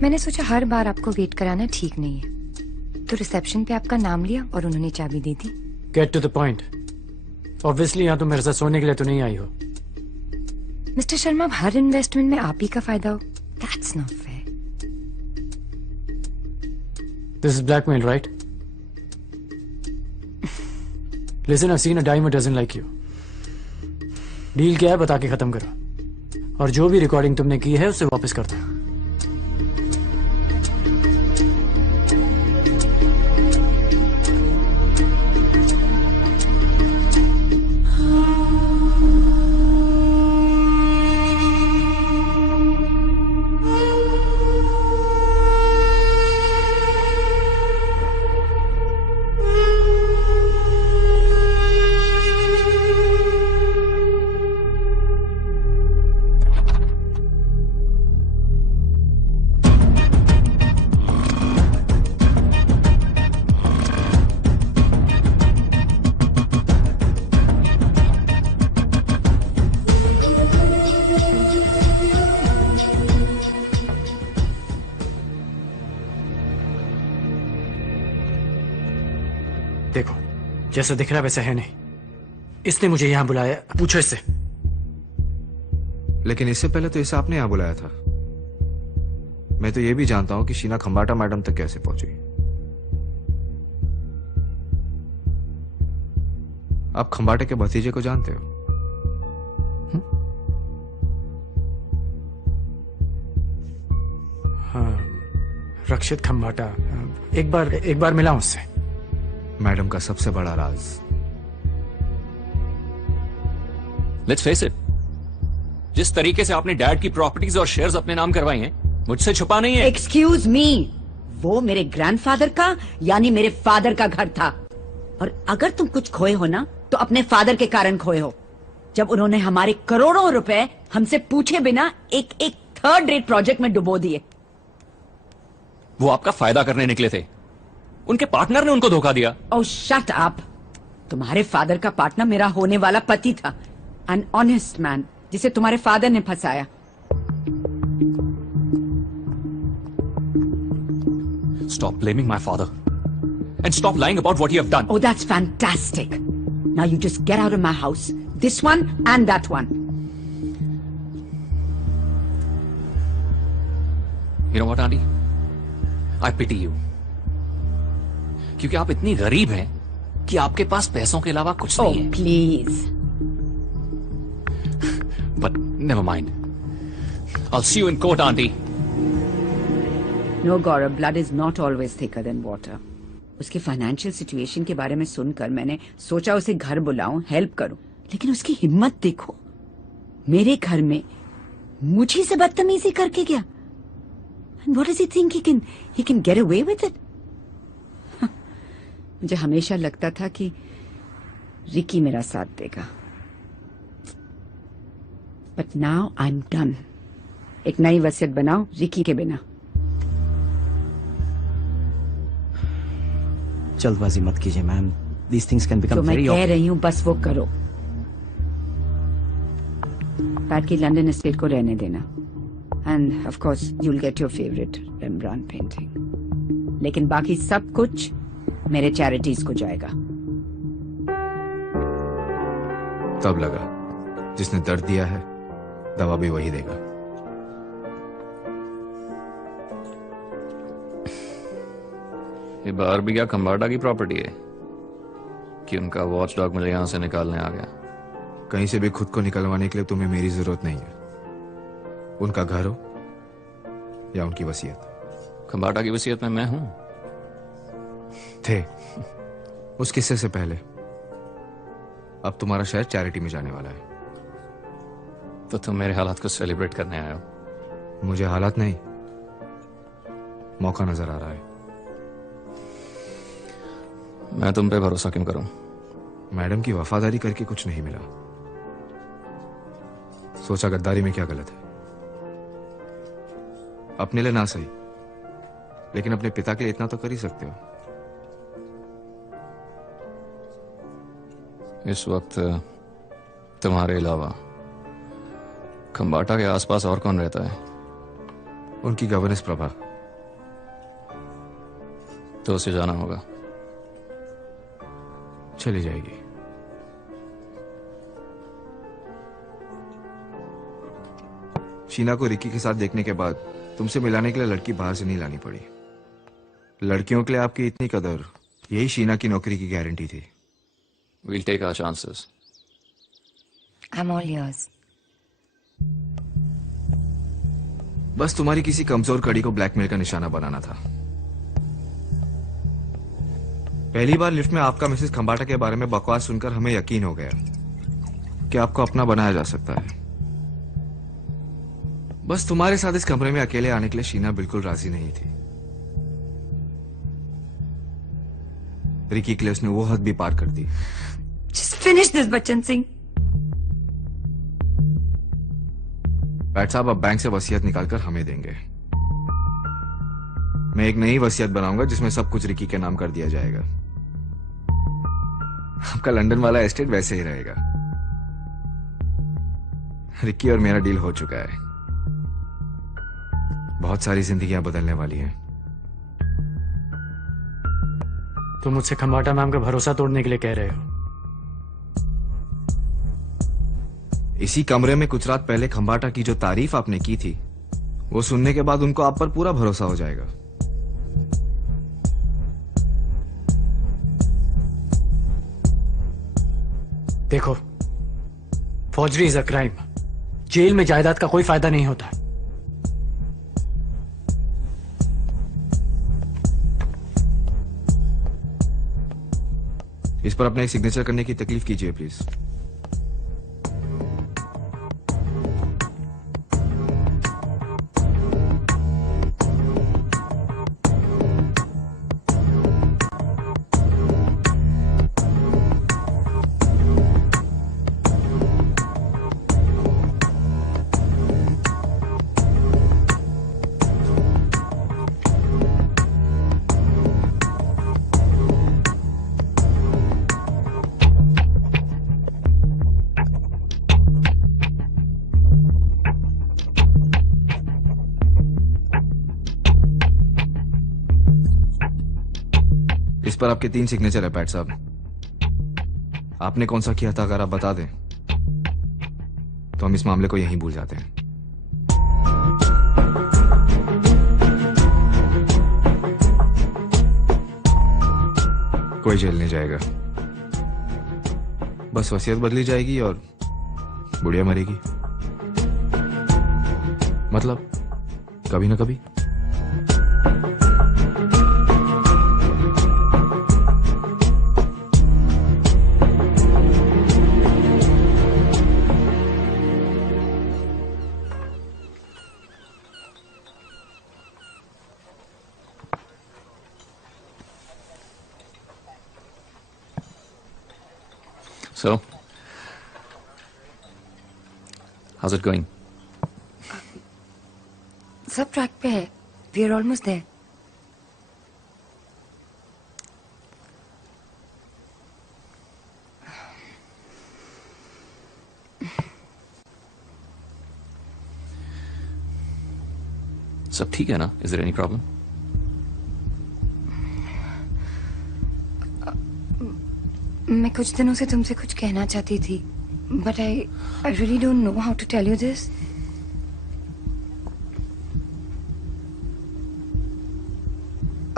मैंने सोचा हर बार आपको वेट कराना ठीक नहीं है, तो रिसेप्शन पे आपका नाम लिया और उन्होंने चाबी दे दी। Get to the point. Obviously, यहाँ तो मेरे साथ सोने के लिए तो नहीं आई हो। मिस्टर शर्मा, हर इन्वेस्टमेंट में आप ही का फायदा हो, That's not fair. This is blackmail, right? Listen, I've seen a dime who doesn't like you. Deal क्या है बता के खत्म करो, और जो भी रिकॉर्डिंग तुमने की है उसे वापस कर दो। देखो, जैसा दिख रहा है वैसा है नहीं। इसने मुझे यहां बुलाया, पूछो इससे। लेकिन इससे पहले तो इसे आपने यहां बुलाया था। मैं तो ये भी जानता हूं कि शीना खंबाटा मैडम तक कैसे पहुंची। आप खंबाटे के भतीजे को जानते हो? हाँ, रक्षित खंबाटा। एक बार मिला उससे। मैडम का सबसे बड़ा राज। लेट्स फेस इट, जिस तरीके से आपने डैड की प्रॉपर्टीज और शेयर्स अपने नाम करवाई हैं, मुझसे छुपा नहीं है। एक्सक्यूज मी, वो मेरे ग्रैंडफादर का यानी मेरे फादर का घर था, और अगर तुम कुछ खोए हो ना तो अपने फादर के कारण खोए हो, जब उन्होंने हमारे करोड़ों रुपए हमसे पूछे बिना एक एक थर्ड रेट प्रोजेक्ट में डुबो दिए। वो आपका फायदा करने निकले थे, उनके पार्टनर ने उनको धोखा दिया। ओह शट अप। तुम्हारे फादर का पार्टनर मेरा होने वाला पति था, एन ऑनेस्ट मैन जिसे तुम्हारे फादर ने फंसाया। Stop blaming my father and stop lying about what you have done. Oh, that's fantastic. Now you just get out of my house. This one and that one. You know what, auntie? I pity you. क्योंकि आप इतनी गरीब हैं कि आपके पास पैसों के अलावा कुछ नहीं है। Oh, please. But never mind. I'll see you in court, auntie. No, Gaurav, blood is not always thicker than water. उसकी फाइनेंशियल सिचुएशन के बारे में सुनकर मैंने सोचा उसे घर बुलाऊं, हेल्प करूं, लेकिन उसकी हिम्मत देखो, मेरे घर में मुझे से बदतमीजी करके गया। And what does he think he can get away with it? मुझे हमेशा लगता था कि रिकी मेरा साथ देगा, but now I'm done. एक नई वसीयत बनाओ रिकी के बिना। जल्दबाजी मत कीजिए ma'am, these things can become जो मैं वेरी कह रही हूँ बस वो करो। पैट की लंदन एस्टेट को रहने देना, end of course you will get your favourite रेम्ब्रांड painting, लेकिन बाकी सब कुछ मेरे चैरिटीज को जाएगा। तब लगा जिसने दर्द दिया है दवा भी वही देगा। ये बाहर भी क्या खंबाटा की प्रॉपर्टी है कि उनका वॉच डॉग मुझे यहां से निकालने आ गया? कहीं से भी खुद को निकलवाने के लिए तुम्हें मेरी जरूरत नहीं है। उनका घर हो या उनकी वसीयत। खंबाटा की वसीयत में मैं हूं। थे उस किस्से से पहले। अब तुम्हारा शहर चैरिटी में जाने वाला है। तो तुम मेरे हालात को सेलिब्रेट करने आए हो? मुझे हालात नहीं, मौका नजर आ रहा है। मैं तुम पे भरोसा क्यों करूं? मैडम की वफादारी करके कुछ नहीं मिला, सोचा गद्दारी में क्या गलत है। अपने लिए ना सही, लेकिन अपने पिता के लिए इतना तो कर ही सकते हो। इस वक्त तुम्हारे अलावा खंबाटा के आसपास और कौन रहता है? उनकी गवर्नेंस प्रभा। तो उसे जाना होगा। चली जाएगी। शीना को रिकी के साथ देखने के बाद तुमसे मिलाने के लिए लड़की बाहर से नहीं लानी पड़ी। लड़कियों के लिए आपकी इतनी कदर, यही शीना की नौकरी की गारंटी थी। We'll take our chances. I'm all yours. बस तुम्हारी किसी कमजोर कड़ी को ब्लैकमेल का निशाना बनाना था। पहली बार लिफ्ट में आपका मिसेस खंबाटा के बारे में बकवास सुनकर हमें यकीन हो गया कि आपको अपना बनाया जा सकता है। बस तुम्हारे साथ इस कमरे में अकेले आने के लिए शीना बिल्कुल राजी नहीं थी। रिकी के लिए उसने वो हद भी पार कर दी। Just finish this, Bachchan Singh. Bat साहब अब बैंक से वसीयत निकालकर हमें देंगे। मैं एक नई वसीयत बनाऊंगा जिसमें सब कुछ रिकी के नाम कर दिया जाएगा। आपका लंदन वाला एस्टेट वैसे ही रहेगा। रिकी और मेरा डील हो चुका है। बहुत सारी जिंदगियां बदलने वाली हैं। तुम मुझसे खंबाटा मैम का भरोसा तोड़ने के लिए कह रहे हो? इसी कमरे में कुछ रात पहले खंबाटा की जो तारीफ आपने की थी, वो सुनने के बाद उनको आप पर पूरा भरोसा हो जाएगा। देखो, फौजरी इज अ क्राइम। जेल में जायदाद का कोई फायदा नहीं होता। इस पर अपना एक सिग्नेचर करने की तकलीफ कीजिए प्लीज। इस पर आपके 3 सिग्नेचर है पैट साहब। आपने कौन सा किया था अगर आप बता दें तो हम इस मामले को यहीं भूल जाते हैं। कोई जेल नहीं जाएगा, बस वसीयत बदली जाएगी और बुढ़िया मरेगी। मतलब कभी ना कभी। So, how's it going? सब ट्रैक पे है। We are almost there. सब ठीक है ना? Is there any problem? मैं कुछ दिनों से तुमसे कुछ कहना चाहती थी, but I really don't know how to tell you this.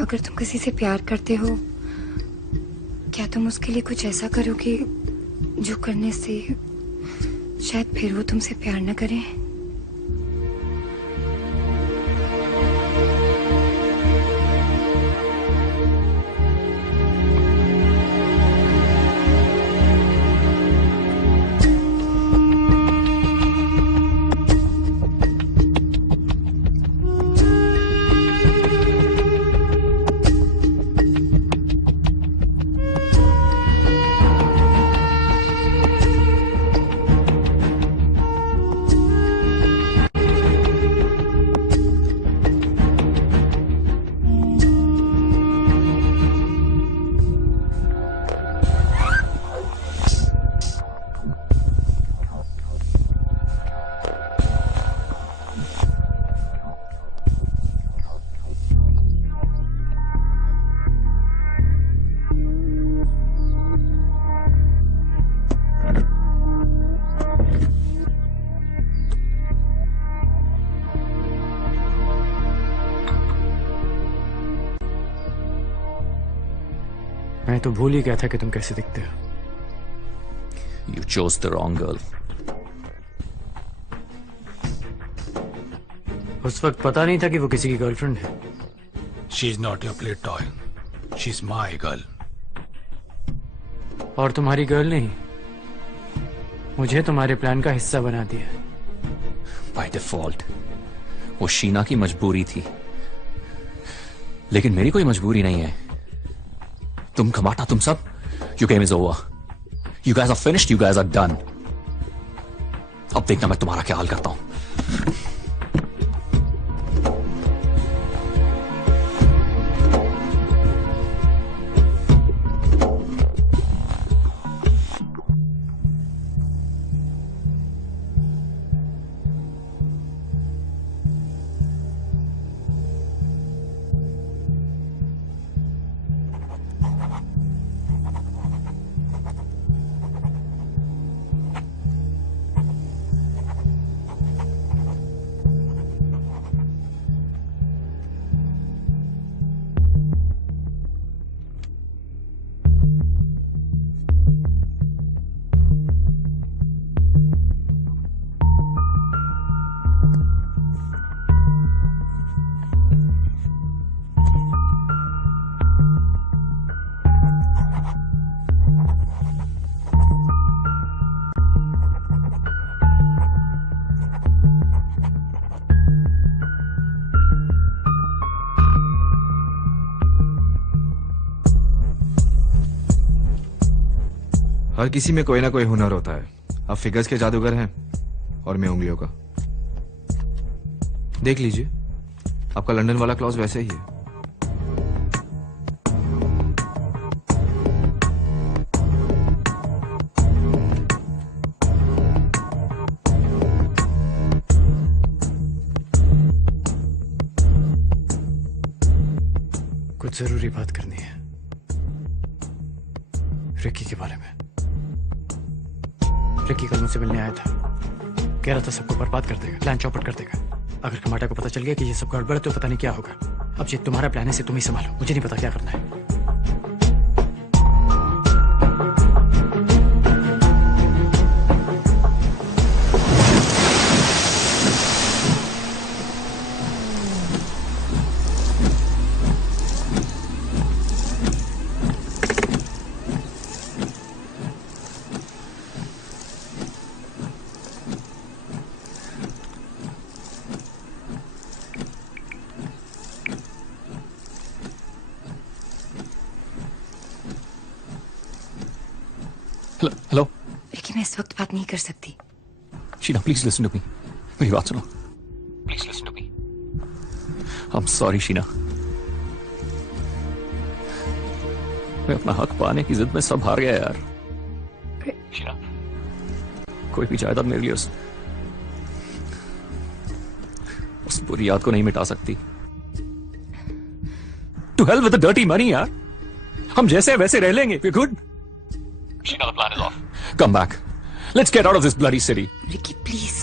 अगर तुम किसी से प्यार करते हो, क्या तुम उसके लिए कुछ ऐसा करोगे जो करने से शायद फिर वो तुमसे प्यार न करें? मैं तो भूल ही गया था कि तुम कैसे दिखते हो। You chose the wrong girl. उस वक्त पता नहीं था कि वो किसी की गर्लफ्रेंड है। She is not your play toy. She's my girl. और तुम्हारी गर्ल नहीं, मुझे तुम्हारे प्लान का हिस्सा बना दिया। By default, वो शीना की मजबूरी थी, लेकिन मेरी कोई मजबूरी नहीं है। तुम खमाटा, तुम सब, your game is over. You guys are finished. You guys are done. अब देखना मैं तुम्हारा क्या हाल करता हूं। हर किसी में कोई ना कोई हुनर होता है। आप फिगर्स के जादूगर हैं और मैं उंगलियों का। देख लीजिए, आपका लंदन वाला क्लॉज वैसे ही है। कुछ जरूरी बात करनी है। रिकी के बारे में। रिकी कल मुझसे मिलने आया था, कह रहा था सबको बर्बाद कर देगा, प्लान चौपट कर देगा। अगर कमाटा को पता चल गया कि ये सब गड़बड़ है तो पता नहीं क्या होगा। अब ये तुम्हारा प्लान है, इसे तुम ही संभालो, मुझे नहीं पता क्या करना है। हेलो रिकी, मैं इस वक्त बात नहीं कर सकती। Sheena, please listen to me. मेरी बात सुनो, please listen to me. I am sorry Sheena, मैं अपना हक पाने की जिद में सब हार गया यार। शीना, कोई भी जायदाद मेरे लिए उस बुरी याद को नहीं मिटा सकती। To hell with the dirty money यार, हम जैसे वैसे रह लेंगे। We good. Sheena, the plan is off. Come back. Let's get out of this bloody city. Ricky please,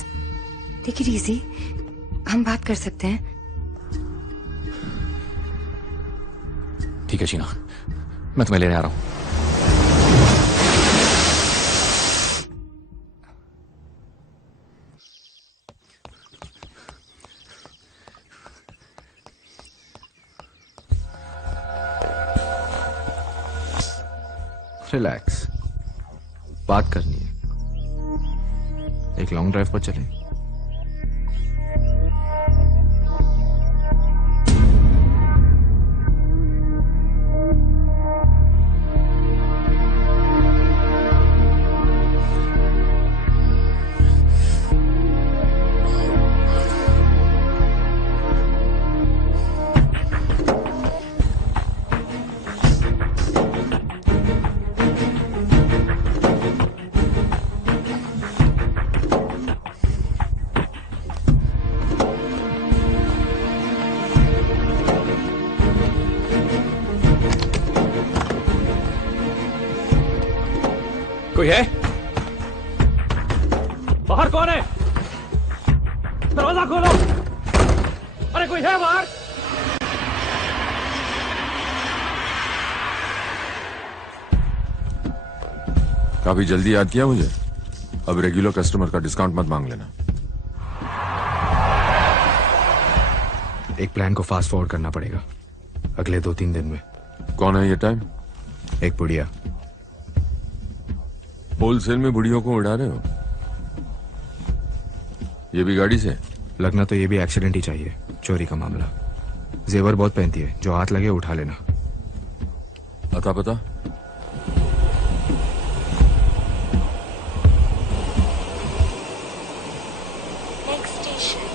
take it easy, हम बात कर सकते हैं। ठीक है शीना, मैं तुम्हें लेने आ रहा हूं। रिलैक्स, बात करनी है। एक लॉन्ग ड्राइव पर चलें। कोई है? बाहर कौन है? दरवाजा खोलो। अरे कोई है बाहर? काफी जल्दी याद किया मुझे। अब रेगुलर कस्टमर का डिस्काउंट मत मांग लेना। एक प्लान को फास्ट फॉरवर्ड करना पड़ेगा अगले 2-3 दिन में। कौन है ये टाइम? एक बुढ़िया। होलसेल में बुढ़ियों को उड़ा रहे हो? ये भी गाड़ी से? लगना तो ये भी एक्सीडेंट ही चाहिए। चोरी का मामला। जेवर बहुत पहनती है, जो हाथ लगे उठा लेना। अता पता? Next station,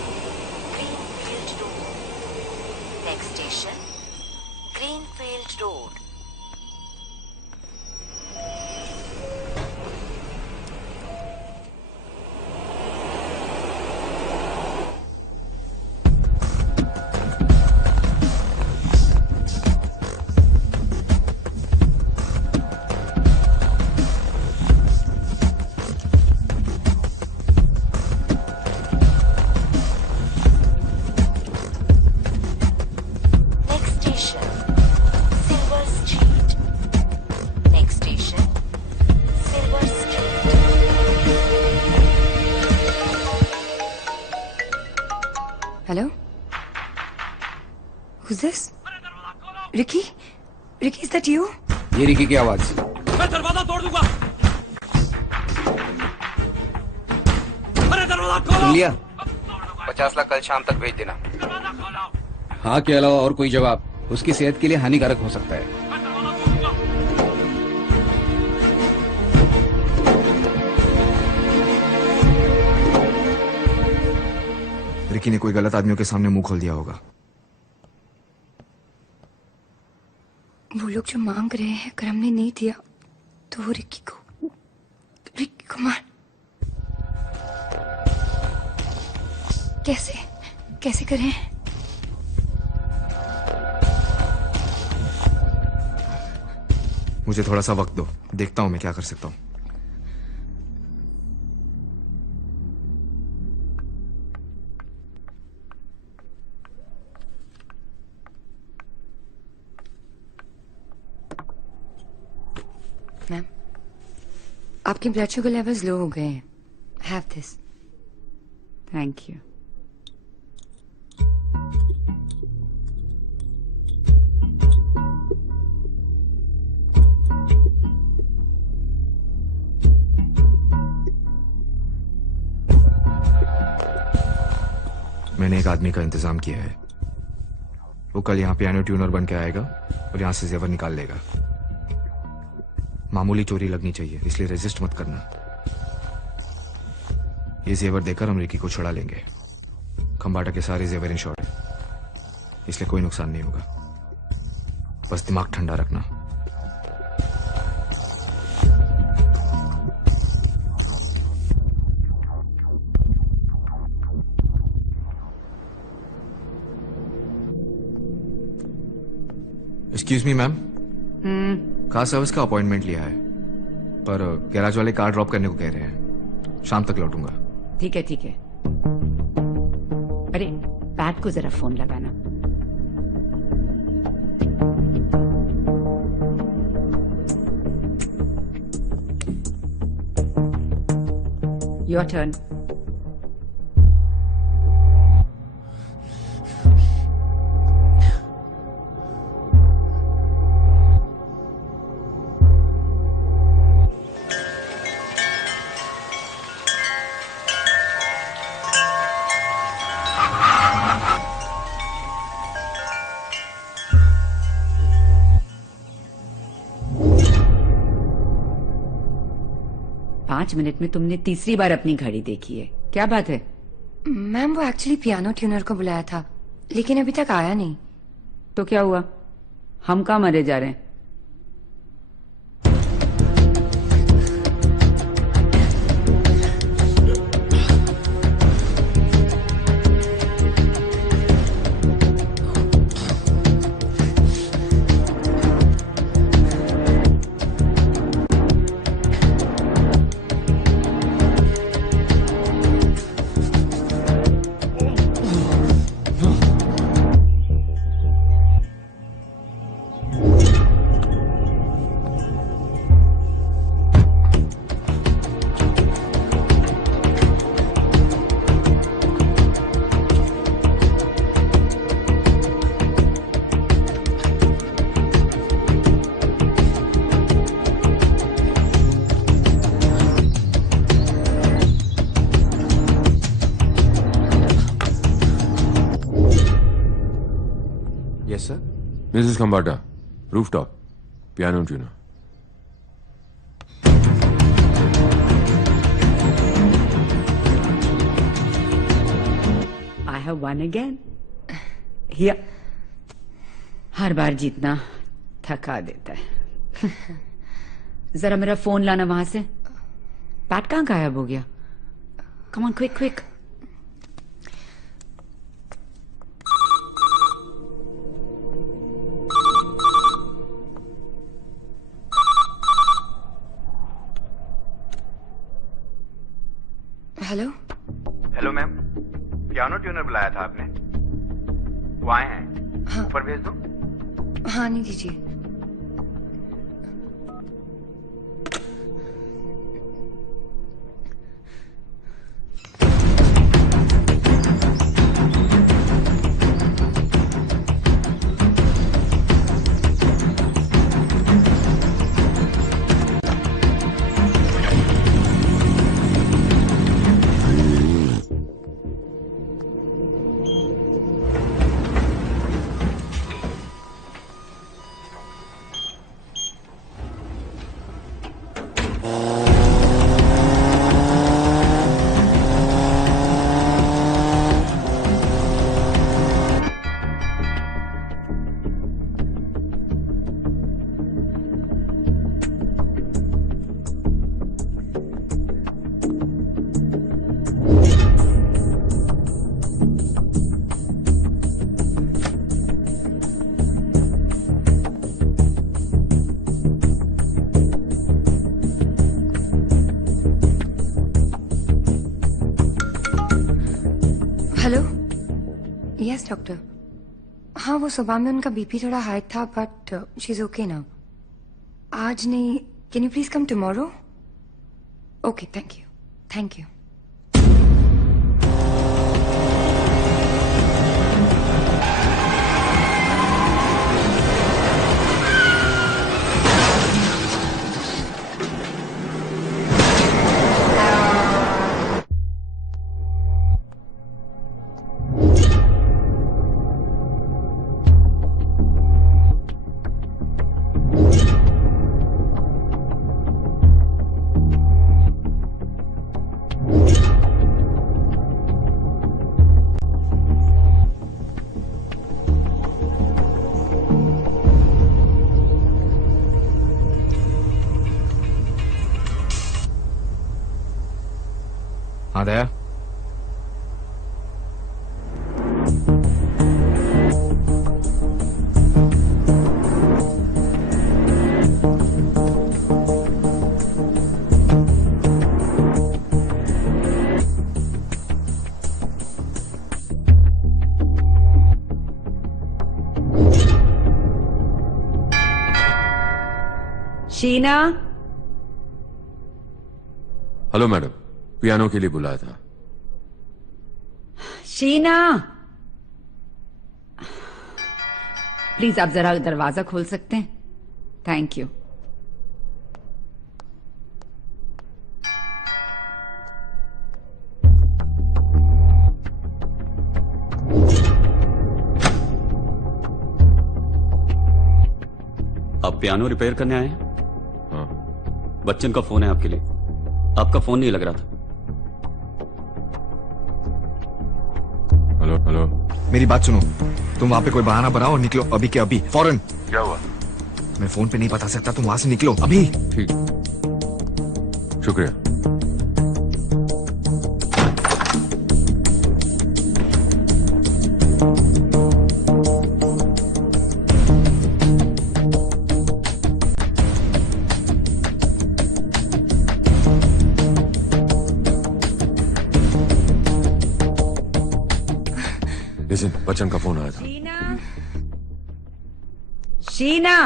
Greenfield Road. Next station, Greenfield Road. Hello, who's this? Ricky, Ricky, is that you? ये रिकी की आवाज। मैं दरवाजा तोड़ दूंगा। अरे दरवाजा खोलो। सुन लिया? 50 लाख कल शाम तक भेज देना। हाँ के अलावा और कोई जवाब उसकी सेहत के लिए हानिकारक हो सकता है। रिकी ने कोई गलत आदमियों के सामने मुंह खोल दिया होगा। वो लोग जो मांग रहे हैं, अगर हमने नहीं दिया तो वो रिकी को मार। कैसे करें? मुझे थोड़ा सा वक्त दो, देखता हूं मैं क्या कर सकता हूं। मैम, आपके ब्लड शुगर लेवल्स लो हो गए हैं। Have this. Thank you. मैंने एक आदमी का इंतजाम किया है। वो कल यहाँ पियानो ट्यूनर बन के आएगा और यहाँ से जेवर निकाल लेगा। मामूली चोरी लगनी चाहिए, इसलिए रेजिस्ट मत करना। ये जेवर देकर हम रिकी को छुड़ा लेंगे। खंबाटा के सारे जेवर इंश्योर्ड है, इसलिए कोई नुकसान नहीं होगा। बस दिमाग ठंडा रखना। Excuse me ma'am, car service का अपॉइंटमेंट लिया है, पर गैराज वाले कार ड्रॉप करने को कह रहे हैं। शाम तक लौटूंगा। ठीक है ठीक है। अरे पैट को जरा फोन लगाना। Your turn. पांच मिनट में तुमने तीसरी बार अपनी घड़ी देखी है, क्या बात है? मैम, वो एक्चुअली पियानो ट्यूनर को बुलाया था, लेकिन अभी तक आया नहीं। तो क्या हुआ? हम कहाँ मरे जा रहे हैं? Yes, sir. Mrs. Khambata, rooftop, piano tuner. I have won again. Here. हर बार जीतना थका देता है। जरा मेरा फोन लाना वहां से। पैट कहाँ गायब हो गया? Come on, quick, quick. Hello. Hello ma'am, piano tuner बुलाया था आपने। वो आए हैं। हाँ। ऊपर भेज दो। हाँ, नहीं दीजिए। डॉक्टर? हाँ, वो सुबह में उनका बीपी थोड़ा हाई था, but she is okay now. आज नहीं, can you please come tomorrow? Okay, thank you. Thank you. हाँ दया. शीना. हेलो मैडम, पियानो के लिए बुलाया था. शीना, प्लीज आप जरा दरवाजा खोल सकते हैं? Thank you. आप पियानो रिपेयर करने आए हैं? हाँ. बच्चन का फोन है आपके लिए. आपका फोन नहीं लग रहा था. Hello hello. मेरी बात सुनो. तुम वहां पे कोई बहाना बनाओ और निकलो अभी के अभी, फौरन. क्या हुआ? मैं फोन पे नहीं बता सकता, तुम वहां से निकलो अभी. ठीक, शुक्रिया. लिसन, बच्चन का फोन आया था. शीना.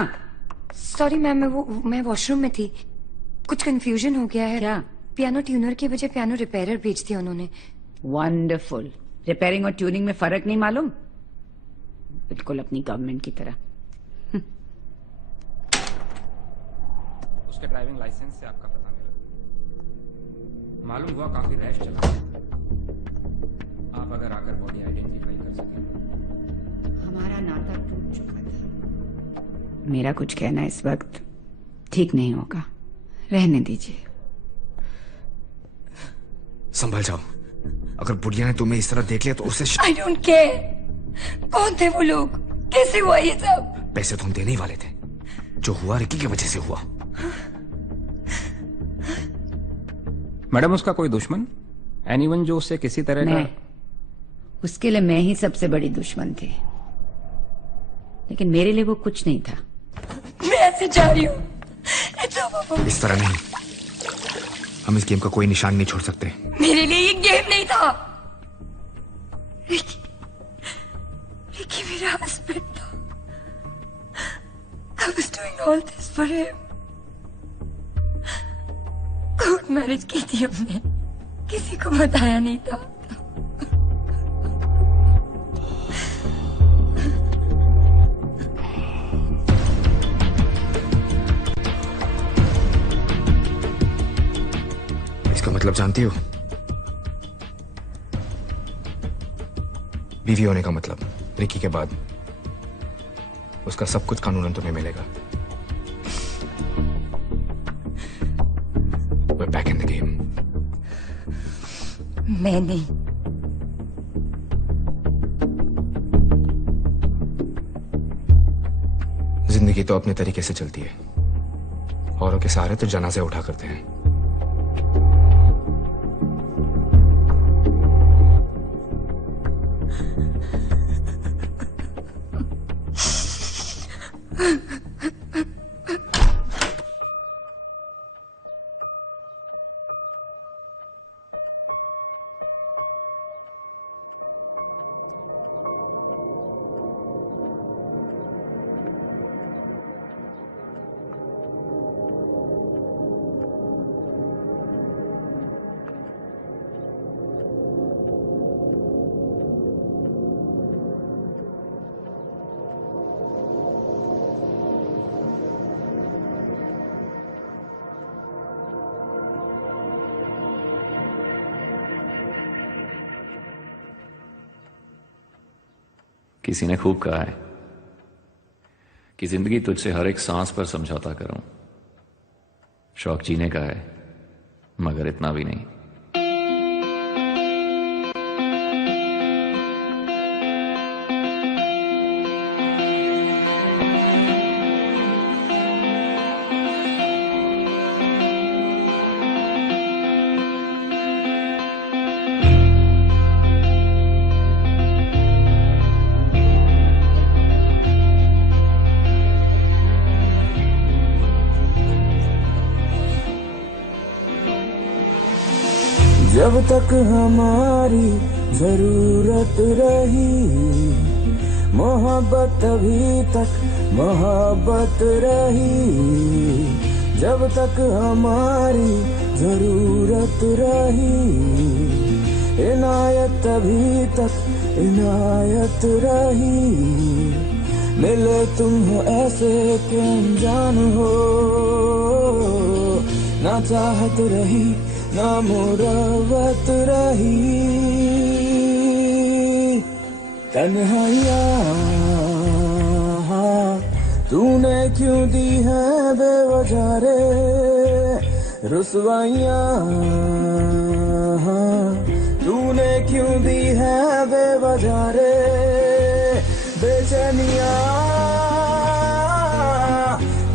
सॉरी मैम, मैं वॉशरूम में थी. कुछ कंफ्यूजन हो गया है. क्या? पियानो ट्यूनर की बजाय पियानो रिपेयरर भेज दिया उन्होंने. वंडरफुल. रिपेयरिंग और ट्यूनिंग में फर्क नहीं मालूम? बिल्कुल अपनी गवर्नमेंट की तरह. उसके ड्राइविंग लाइसेंस से आपका पता मिला. मालूम हुआ काफी रैश चला. आप अगर आकर बॉडी आइडेंटिफाई कर सकें. हमारा नाता टूट चुका था. मेरा कुछ कहना इस वक्त ठीक नहीं होगा. रहने दीजिए. संभल जाओ. अगर बुढ़िया ने तुम्हें इस तरह देख लिया तो उसे आई डोंट केयर. कौन थे वो लोग? कैसे हुआ ये सब? पैसे तो हम देने ही वाले थे. जो हुआ रिकी की वजह से हुआ. मैडम, उसका कोई दुश्मन? एनीवन जो उससे किसी तरह का? उसके लिए मैं ही सबसे बड़ी दुश्मन थी, लेकिन मेरे लिए वो कुछ नहीं था. मैं ऐसे जा रही हूँ. इस तरह नहीं. हम इस गेम का कोई निशान नहीं छोड़ सकते. मेरे लिए ये गेम नहीं था. रिकी मेरा हस्बैंड था. I was doing all this for him. Court marriage की थी हमने. किसी को बताया नहीं था. इसका मतलब जानती हो? बीवी होने का मतलब. रिकी के बाद उसका सब कुछ कानूनन तुम्हें मिलेगा. We're back in the game. मैं नहीं. जिंदगी तो अपने तरीके से चलती है. औरों के सहारे तो जनाजे उठा करते हैं. किसी ने खूब कहा है कि जिंदगी तुझसे हर एक सांस पर समझौता करूं। शौक जीने का है, मगर इतना भी नहीं। जब तक हमारी जरूरत रही, मोहब्बत तभी तक मोहब्बत रही। जब तक हमारी जरूरत रही, इनायत तभी तक इनायत रही। मिले तुम हो ऐसे कि अनजान हो, ना चाहत रही ना मुरवत रही। तन्हाइयाँ तूने क्यों दी है बेवजह रे, रुसवाइयाँ तूने क्यों दी है बेवजह रे। बेचैनियाँ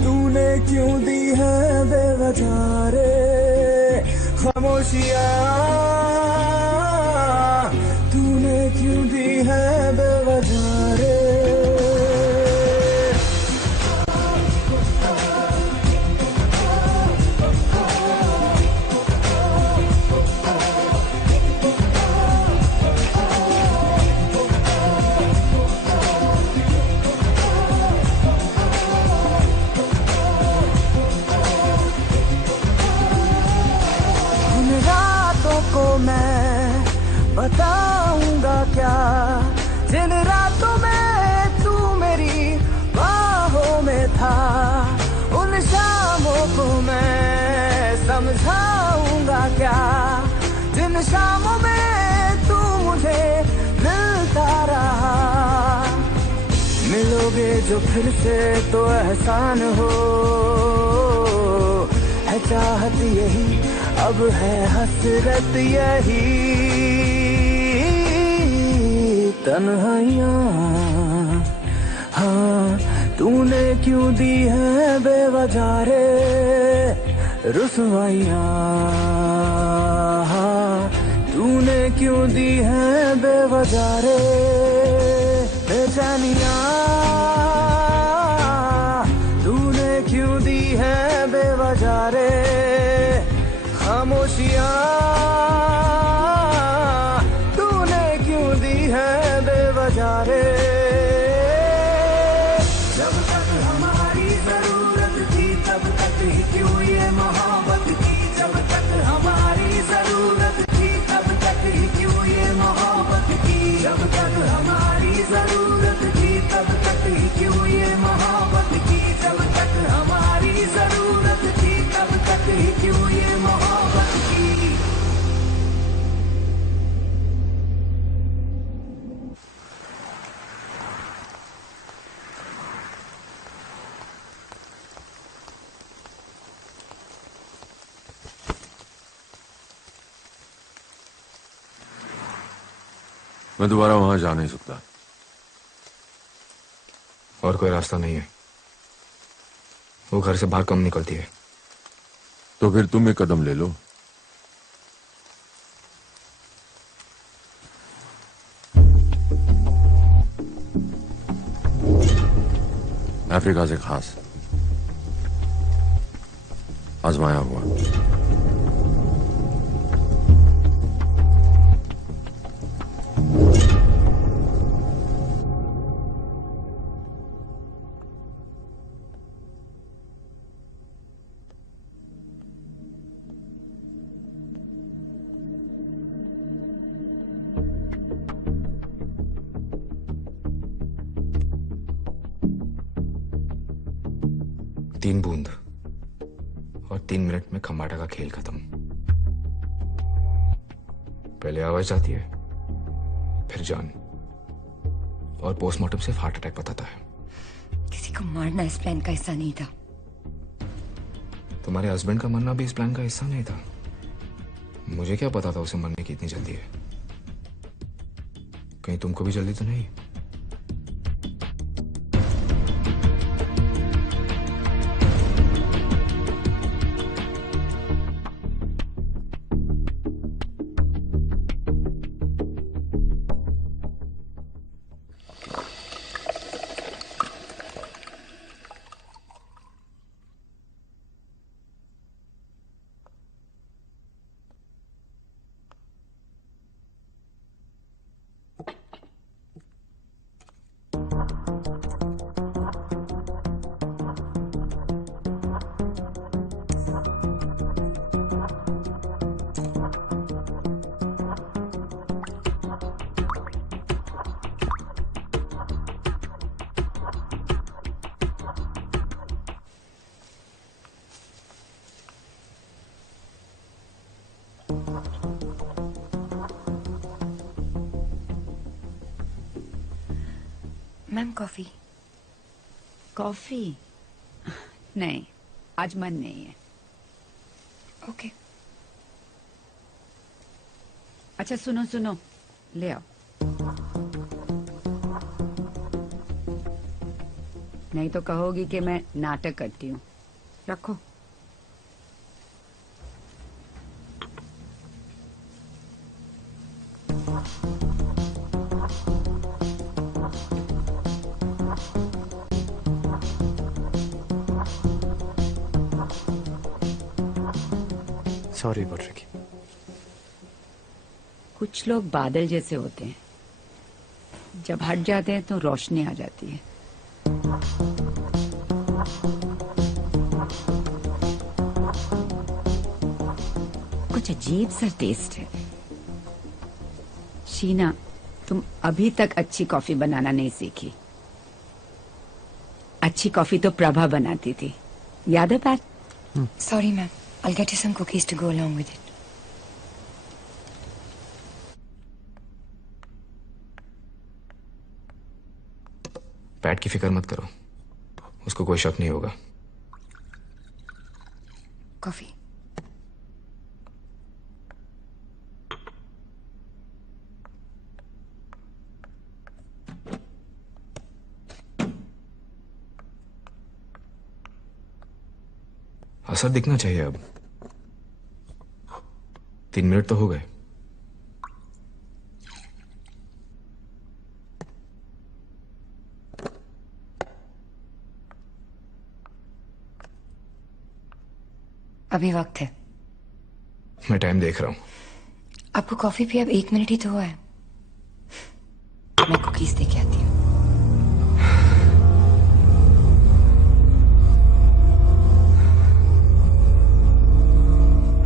तूने क्यों दी है बेवजह रे। खामोशियाँ तूने क्यों दी है बेवजह रे। को मैं बताऊंगा क्या, जिन रातों में तू मेरी बाहों में था। उन शामों को मैं समझाऊंगा क्या, जिन शामों में तू मुझे मिलता रहा। मिलोगे जो फिर से तो एहसान हो, है चाहत यही अब है हसरत यही। तन्हाइयाँ हाँ तूने क्यों दी है बेवजह रे। रुसवाइयाँ हाँ तूने क्यों दी है बेवजह रे। बेचैनियाँ तूने क्यों दी है बेवजह रे। खामोशियाँ तूने क्यों दी है बेवजह रे। जब तक हमारी जरूरत थी तब तक ही क्यों ये मोहब्बत की। जब तक हमारी जरूरत थी तब तक ही क्यों ये मोहब्बत की। जब तक हमारी जरूरत थी तब तक ही क्यों ये मोहब्बत की। जब तक हमारी जरूरत थी तब तक ही क्यों ये मोहब्बत की। मैं दोबारा वहां जा नहीं सकता। और कोई रास्ता नहीं है। वो घर से बाहर कम निकलती है। तो फिर तुम एक कदम ले लो। अफ्रीका से खास आजमाया हुआ। तीन बूंद और 3 मिनट में खम्बाटा का खेल खत्म। पहले आवाज आती है, फिर जान, और पोस्टमार्टम सिर्फ हार्ट अटैक बताता है। किसी को मारना इस प्लान का हिस्सा नहीं था। तुम्हारे हस्बैंड का मरना भी इस प्लान का हिस्सा नहीं था। मुझे क्या पता था उसे मरने की इतनी जल्दी है। कहीं तुमको भी जल्दी तो नहीं? Ma'am coffee. कॉफी? नहीं, आज मन नहीं है। ओके। अच्छा सुनो सुनो, ले आओ। नहीं तो कहोगी कि मैं नाटक करती हूँ। रखो। सॉरी बटरकी। कुछ लोग बादल जैसे होते हैं, जब हट जाते हैं तो रोशनी आ जाती है। कुछ अजीब सा टेस्ट है। शीना, तुम अभी तक अच्छी कॉफी बनाना नहीं सीखी। अच्छी कॉफी तो प्रभा बनाती थी, याद है PAT? Sorry, ma'am. I'll get you some cookies to go along with it. PAT की फिक्र मत करो, उसको कोई शक नहीं होगा। कॉफी। असर दिखना चाहिए अब। 3 मिनट तो हो गए। अभी वक्त है। मैं टाइम देख रहा हूं। आपको कॉफी पिए अब 1 मिनट ही तो हुआ है। मैं कुकीज दे के आती हूँ।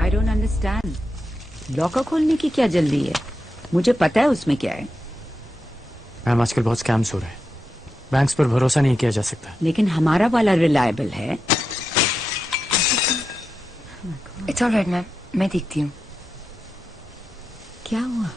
I don't understand. लॉकर खोलने की क्या जल्दी है? मुझे पता है उसमें क्या है। मैम आजकल बहुत स्कैम्स हो रहे हैं, बैंक्स पर भरोसा नहीं किया जा सकता। लेकिन हमारा वाला रिलायबल है। इट्स ऑलराइट मैम, मैं देखती हूँ। क्या हुआ?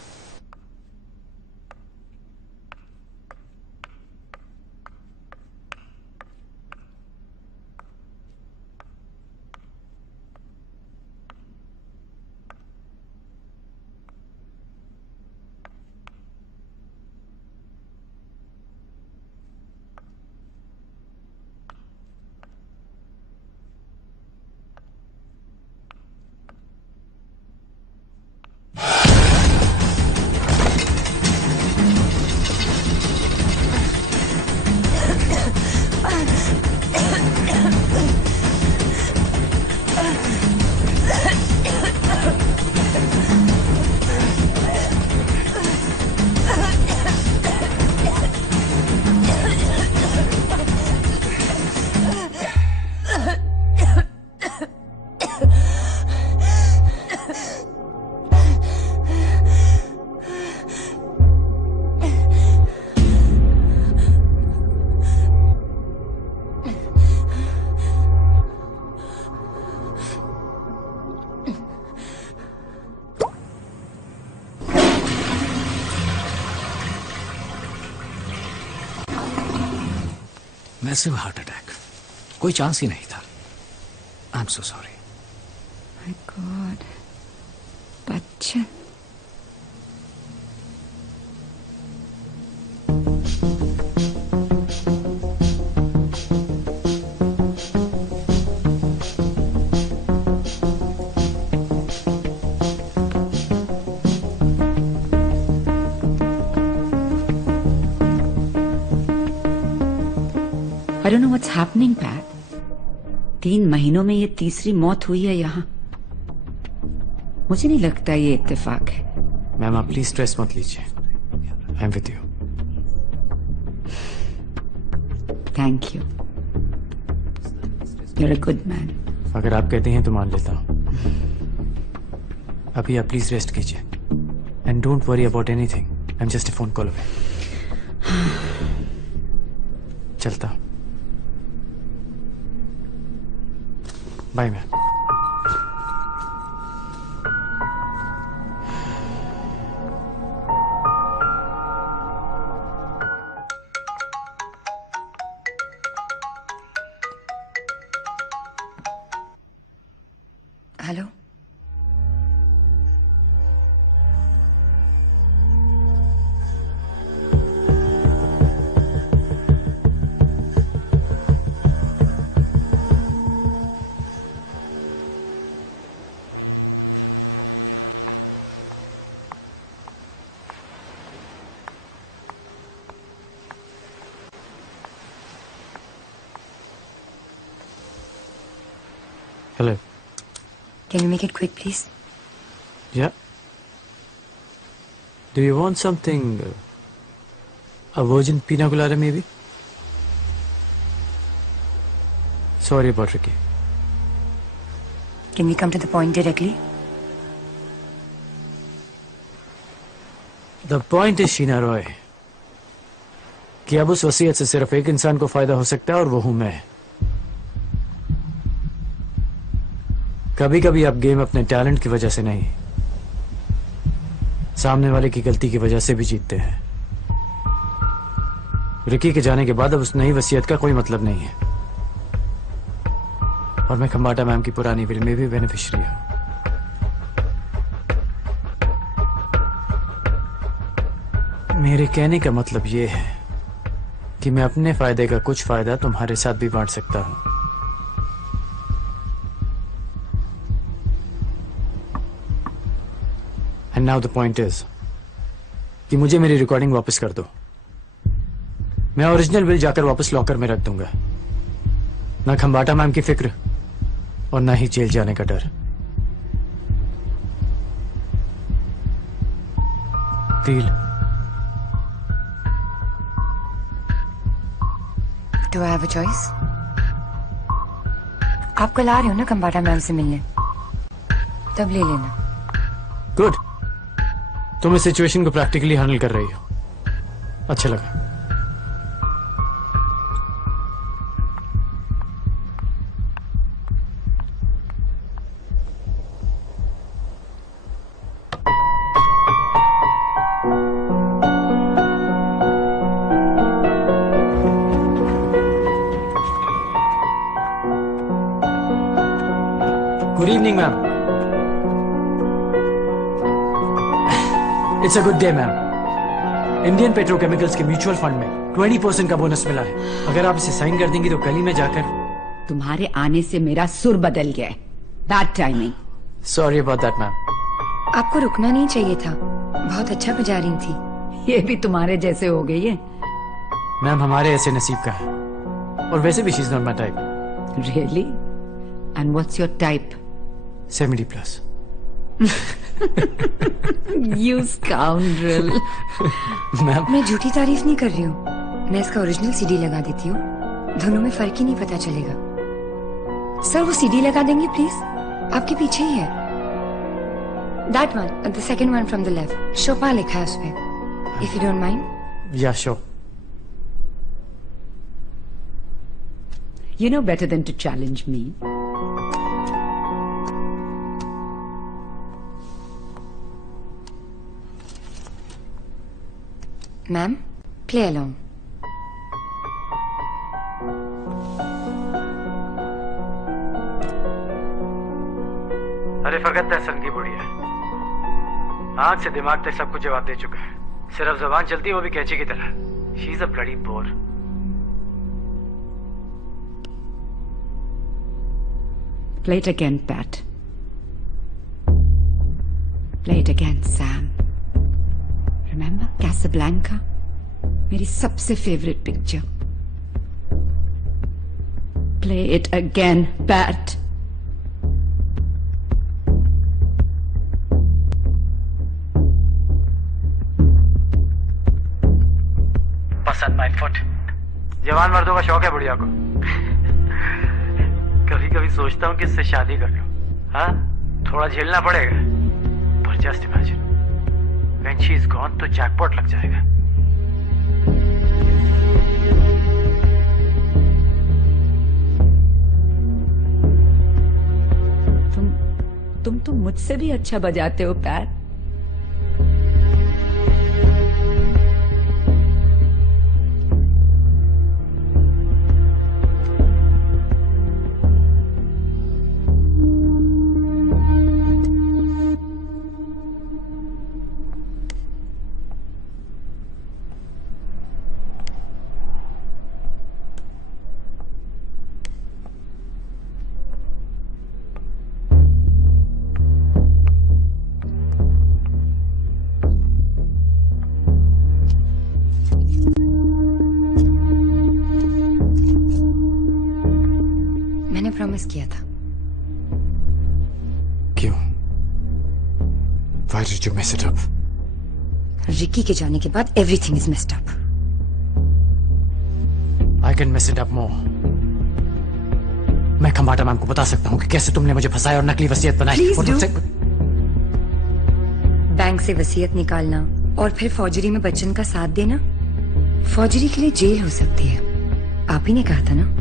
मैसिव हार्ट अटैक, कोई चांस ही नहीं था। आई am so sorry. My God, Bachchan. I don't know what's happening, Pat. 3 महीनों में ये तीसरी मौत हुई है यहाँ। मुझे नहीं लगता ये इत्तेफाक है। मैम आप प्लीज स्ट्रेस मत लीजिए। I am with you. Thank you. You're a good man. अगर आप कहते हैं तो मान लेता हूँ। अभी आप प्लीज रेस्ट कीजिए and don't worry about anything. I am just a phone call away. चलता हूँ। Bye ma'am. Hello, Hello. can you make it quick, please? Yeah. Do you want something? A virgin pina colada, maybe? Sorry about Ricky. Can we come to the point directly? The point is, Sheena Roy, कि अब उस वसीयत से सिर्फ एक इंसान को फायदा हो सकता है और वो हूं मैं। कभी कभी आप गेम अपने टैलेंट की वजह से नहीं, सामने वाले की गलती की वजह से भी जीतते हैं। रिकी के जाने के बाद अब उस नई वसीयत का कोई मतलब नहीं है और मैं खम्बाटा मैम की पुरानी विल में भी बेनिफिशियरी हूं। मेरे कहने का मतलब यह है कि मैं अपने फायदे का कुछ फायदा तुम्हारे साथ भी बांट सकता हूं। And now the point is कि मुझे मेरी रिकॉर्डिंग वापस कर दो। मैं ओरिजिनल बिल जाकर वापस लॉकर में रख दूंगा। ना खम्बाटा मैम की फिक्र और ना ही जेल जाने का डर। Deal? Do I have a choice? आप कल आ रहे हो ना खम्बाटा मैम से मिलने, तब ले लेना। गुड, तुम इस सिचुएशन को प्रैक्टिकली हैंडल कर रही हो, अच्छा लगा। Good evening ma'am. It's a good day ma'am. Indian petrochemicals के म्यूचुअल फंड में 20% का बोनस मिला है। अगर आप इसे साइन कर देंगी तो कल ही मैं जाकर। तुम्हारे आने से मेरा सुर बदल गया है। Bad timing. Sorry about that ma'am. आपको रुकना नहीं चाहिए था, बहुत अच्छा बजा रही थी। ये भी तुम्हारे जैसे हो गई है। मैम हमारे ऐसे नसीब का है, और वैसे भी she is not my type. Really? And what's your type? 70+। You scoundrel. Ma'am मैं झूठी तारीफ नहीं कर रही हूँ, मैं इसका ओरिजिनल सीडी लगा देती हूँ, दोनों में फर्क ही नहीं पता चलेगा। सर वो सीडी लगा देंगे प्लीज, आपके पीछे ही है। That one, the second one from the left. शोपा लिखा है उसपे। If you don't mind. Yeah, sure. You know better than to challenge me. Ma'am, play along. रिफरगत दहसन की बुढ़िया आंख से दिमाग तक सबको जवाब दे चुका है, सिर्फ जबान चलती है वो भी कैंची की तरह। She is a bloody bore. Play it again, Pat. Play it again, Sam. Remember Casablanca? मेरी सबसे favourite picture. Play it again, Pat. पसंद माय फुट। जवान मर्दों का शौक है बुढ़िया को। कभी कभी सोचता हूँ कि इससे शादी कर लूं। हाँ, थोड़ा झेलना पड़ेगा, पर just imagine when she is gone तो जैकपॉट लग जाएगा। तुम तो मुझसे भी अच्छा बजाते हो, पैट। मैंने प्रॉमिस किया था। क्यों? Why did you mess it up? Ricky के जाने के बाद everything is messed up. I can mess it up more. मैं खम्बाटा मैम को बता सकता हूँ कि कैसे तुमने मुझे फंसाया और नकली वसीयत बनाई। Please और do. मुझसे बैंक से वसीयत निकालना और फिर फौजरी में बच्चन का साथ देना, फौजरी के लिए जेल हो सकती है। आप ही ने कहा था ना।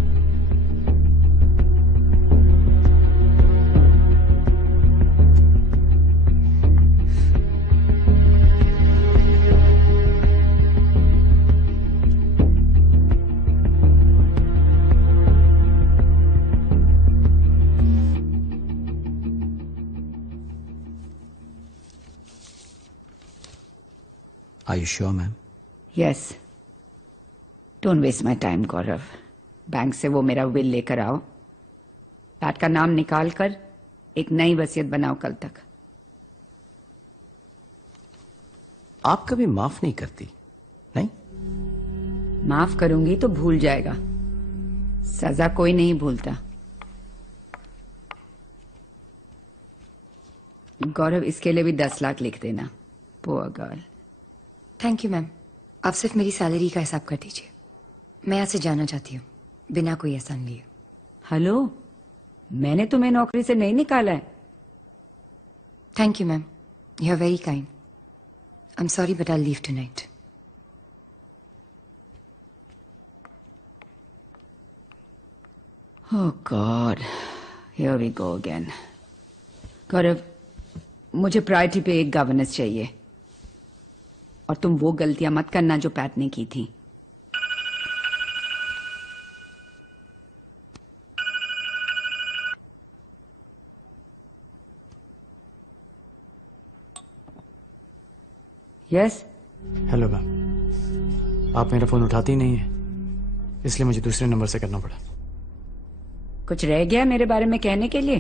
Are you sure, ma'am? Yes. Don't waste my time, Gaurav. Bank से वो मेरा विल लेकर आओ, पैट का नाम निकाल कर एक नई वसीयत बनाओ कल तक। आप कभी माफ नहीं करती, नहीं? माफ करूंगी तो भूल जाएगा, सजा कोई नहीं भूलता। गौरव, इसके लिए भी 10 लाख लिख देना। Poor girl. Thank you ma'am. आप सिर्फ मेरी सैलरी का हिसाब कर दीजिए। मैं यहाँ से जाना चाहती हूँ बिना कोई एहसान लिए। हेलो, मैंने तुम्हें नौकरी से नहीं निकाला है। Thank you ma'am, you are very kind. I am sorry but I leave tonight. Oh God, here we go again. Gaurav, मुझे प्रायोरिटी पे एक गवर्नेंस चाहिए, और तुम वो गलतियां मत करना जो पैट ने की थी। यस। हेलो मैम, आप मेरा फोन उठाती ही नहीं है, इसलिए मुझे दूसरे नंबर से करना पड़ा। कुछ रह गया मेरे बारे में कहने के लिए?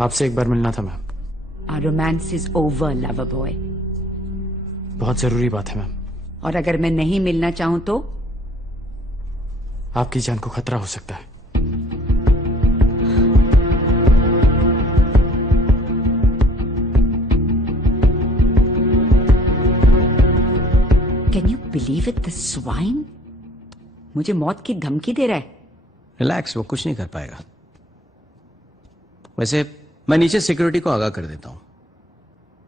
आपसे एक बार मिलना था ma'am. Our romance is over, lover boy. बहुत जरूरी बात है मैम। और अगर मैं नहीं मिलना चाहूं तो? आपकी जान को खतरा हो सकता है। Can you believe it, the swine? मुझे मौत की धमकी दे रहा है। रिलैक्स, वो कुछ नहीं कर पाएगा। वैसे मैं नीचे सिक्योरिटी को आगाह कर देता हूं,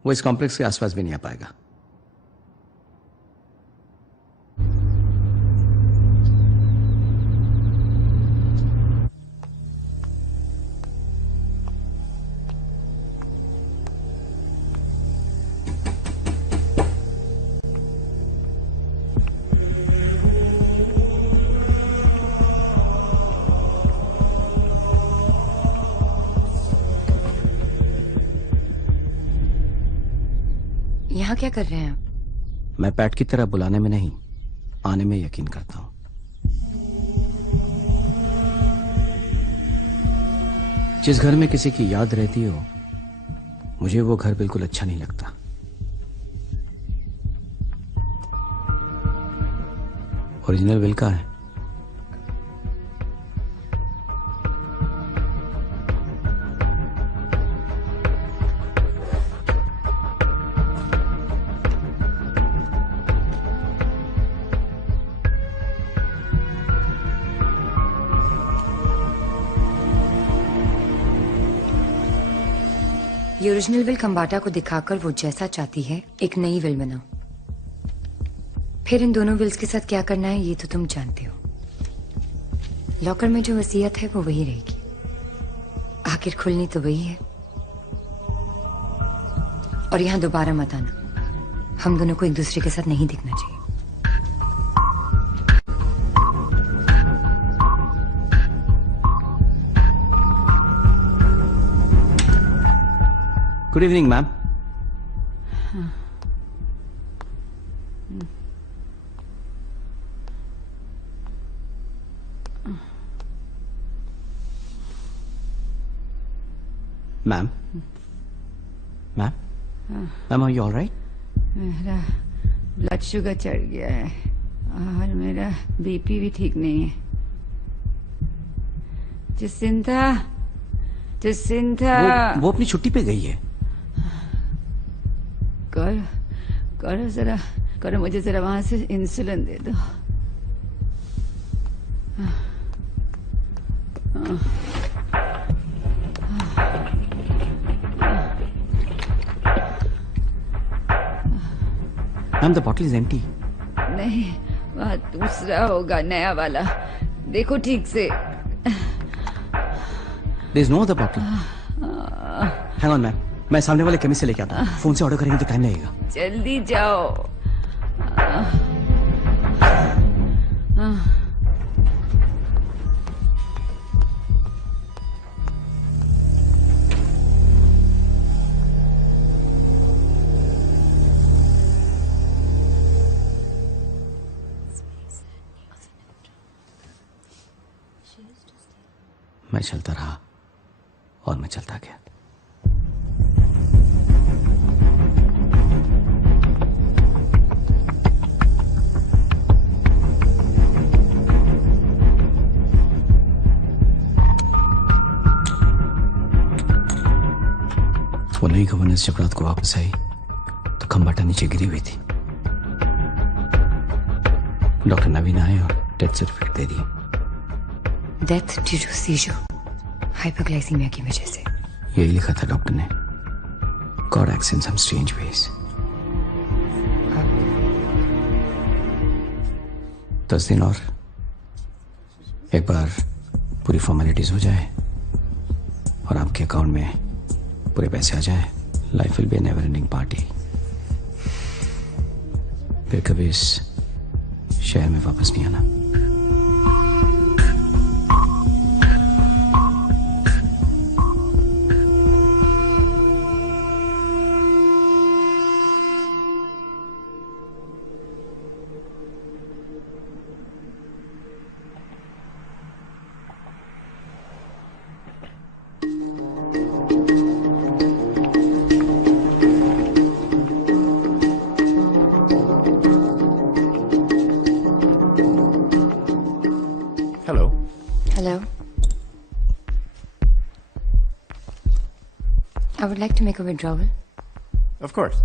वो इस कॉम्प्लेक्स के आसपास भी नहीं आ पाएगा। यहाँ क्या कर रहे हैं आप? मैं पैट की तरह बुलाने में नहीं, आने में यकीन करता हूं। जिस घर में किसी की याद रहती हो, मुझे वो घर बिल्कुल अच्छा नहीं लगता। ओरिजिनल विल कहाँ है? ये ओरिजिनल विल खम्बाटा को दिखाकर वो जैसा चाहती है एक नई विल बनाओ। फिर इन दोनों विल्स के साथ क्या करना है ये तो तुम जानते हो। लॉकर में जो वसीयत है वो वही रहेगी, आखिर खुलनी तो वही है। और यहाँ दोबारा मत आना, हम दोनों को एक दूसरे के साथ नहीं दिखना चाहिए। Good evening ma'am. Ma'am ma'am ma'am, are you all right? मेरा ब्लड शुगर चढ़ गया है और मेरा बीपी भी ठीक नहीं है। जसिंथा, जसिंथा, वो अपनी छुट्टी पे गई है। करो जरा, करो मुझे जरा वहां से इंसुलिन दे दो। Ma'am, the bottle is empty. नहीं, वह दूसरा होगा, नया वाला। देखो ठीक से। There is no other bottle. Hang on ma'am, मैं सामने वाले केमिस्ट से लेके आता हूँ। फोन से ऑर्डर करेंगे तो टाइम लगेगा। जल्दी जाओ। मैं चलता रहा और मैं चलता गया। वो नई गवर्नेंस जब रात को वापस आई तो खम्बाटा नीचे गिरी हुई थी। डॉक्टर नवीन आए और डेथ सर्टिफिकेट दे दी। Death due to seizure, hyperglycaemia की वजह से। यही लिखा था डॉक्टर ने। God acts in some strange ways. 10 दिन और, एक बार पूरी फॉर्मेलिटीज हो जाए और आपके अकाउंट में पूरे पैसे आ जाए, life will be A never ending party. फिर कभी इस शहर में वापस नहीं आना। I would like to make a withdrawal. Of course.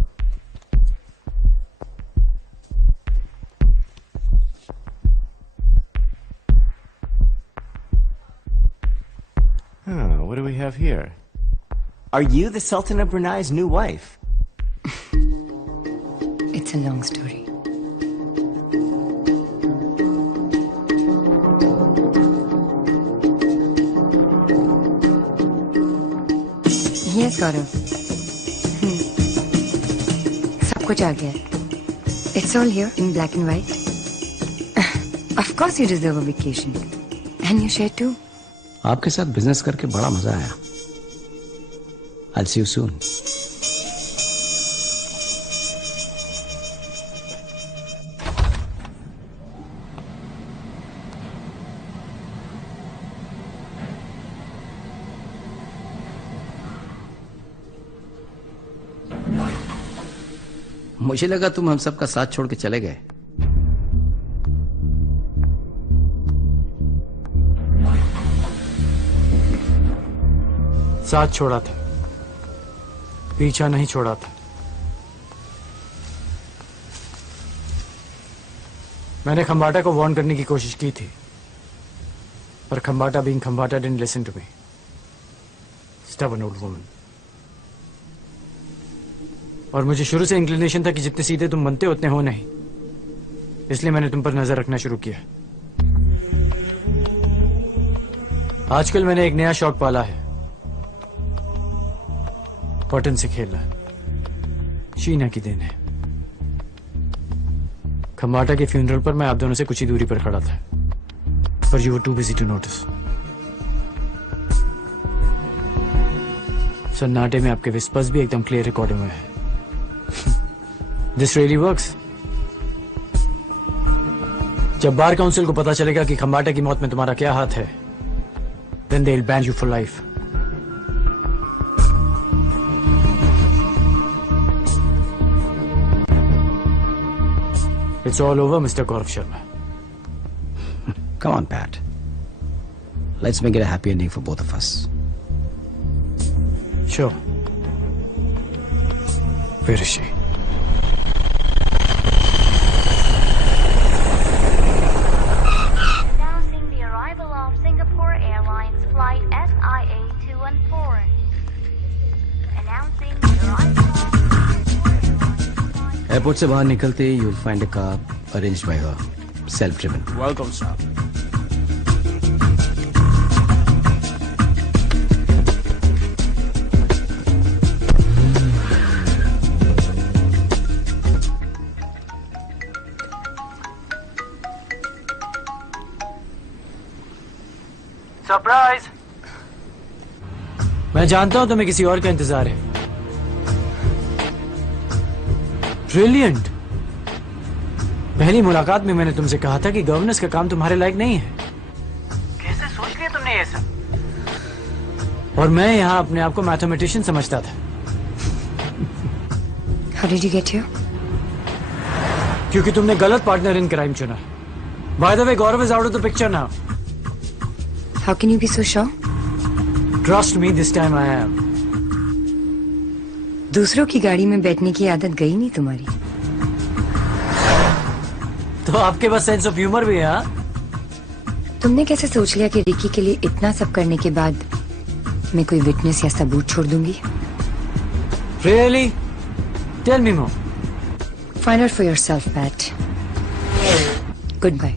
What do we have here? Are you the Sultan of Brunei's new wife? It's a long story. Yes, Gaurav. सब कुछ आ गया है. It's all here in black and white. Of course you deserve a vacation. And you share too. आपके साथ बिजनेस करके बड़ा मजा आया. I'll see you soon. मुझे लगा तुम हम सबका साथ छोड़ के चले गए। साथ छोड़ा था, पीछा नहीं छोड़ा था। मैंने खंबाटा को वार्न करने की कोशिश की थी, पर Khambata being Khambata didn't listen to me. Stubborn old woman. और मुझे शुरू से इंक्लिनेशन था कि जितने सीधे तुम बनते हो उतने हो नहीं, इसलिए मैंने तुम पर नजर रखना शुरू किया। आजकल मैंने एक नया शौक पाला है, कॉटन से खेलना। शीना की देन है। खंबाटा के फ्यूनरल पर मैं आप दोनों से कुछ ही दूरी पर खड़ा था, पर you were too busy to notice. सन्नाटे में आपके विस्पर्स भी एकदम क्लियर रिकॉर्डिंग में है। This really works. जब बार काउंसिल को पता चलेगा कि खंबाटा की मौत में तुम्हारा क्या हाथ है, then they'll ban you for life. It's all over, Mr. Gaurav Sharma. Come on, Pat. Let's make it a happy ending for both of us. Sure. Where is she? Announcing the arrival of Singapore Airlines flight SIA 214. Announcing the arrival of airport से बाहर निकलते ही you'll find a car arranged by her, self-driven. Welcome, sir. Surprise. मैं जानता हूं तुम्हें किसी और का इंतजार है। ब्रिलियंट। पहली मुलाकात में मैंने तुमसे कहा था कि गवर्नेंस का काम तुम्हारे लायक नहीं है। कैसे सोच लिया तुमने ये सब? और मैं यहाँ अपने आप को मैथमेटिशियन समझता था। How did you get here? क्योंकि तुमने गलत पार्टनर इन क्राइम चुना। By the way, Gaurav is out of the picture now. How can you be so sure? Trust me, this time I am. दूसरों की गाड़ी में बैठने की आदत गई नहीं तुम्हारी। तो आपके पास सेंस ऑफ ह्यूमर भी है, हाँ? तुमने कैसे सोच लिया कि रिकी के लिए इतना सब करने के बाद मैं कोई विटनेस या सबूत छोड़ दूंगी? Really? Tell me more. Find out for yourself, Pat. Goodbye.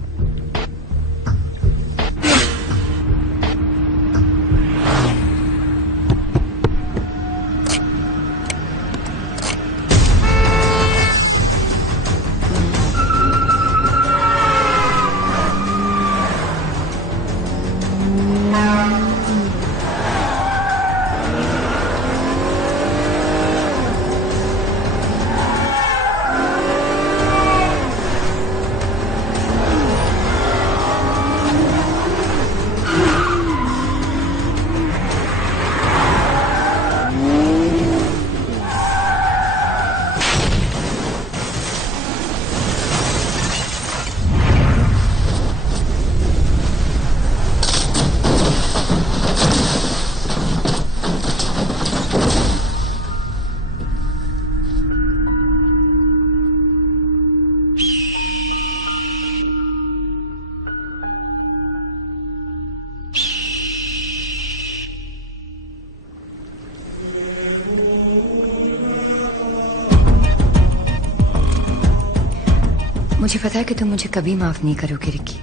मुझे पता है कि तुम मुझे कभी माफ नहीं करोगे रिकी,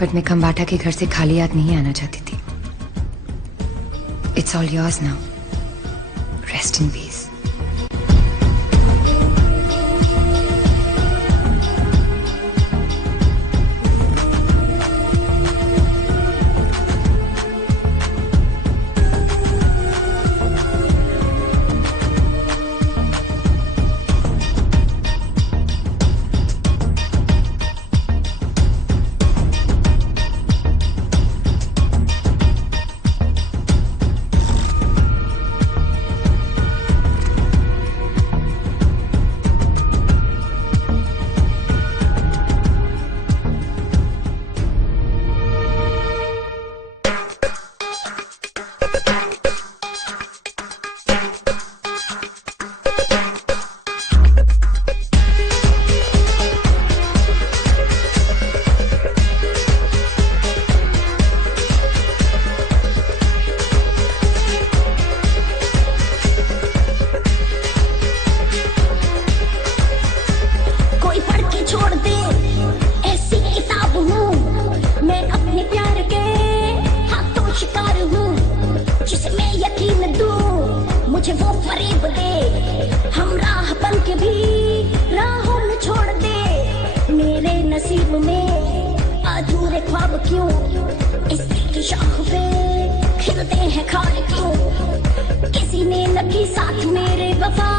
बट मैं खंबाटा के घर से खाली हाथ नहीं आना चाहती थी। It's all yours now. Rest in peace. नसीब दे, हम राह बन के भी राहों में छोड़ दे। मेरे नसीब में अधूरे ख्वाब क्यों, इस दिल की शाख पे खिलते हैं खार क्यों। किसी ने न की साथ मेरे वफा,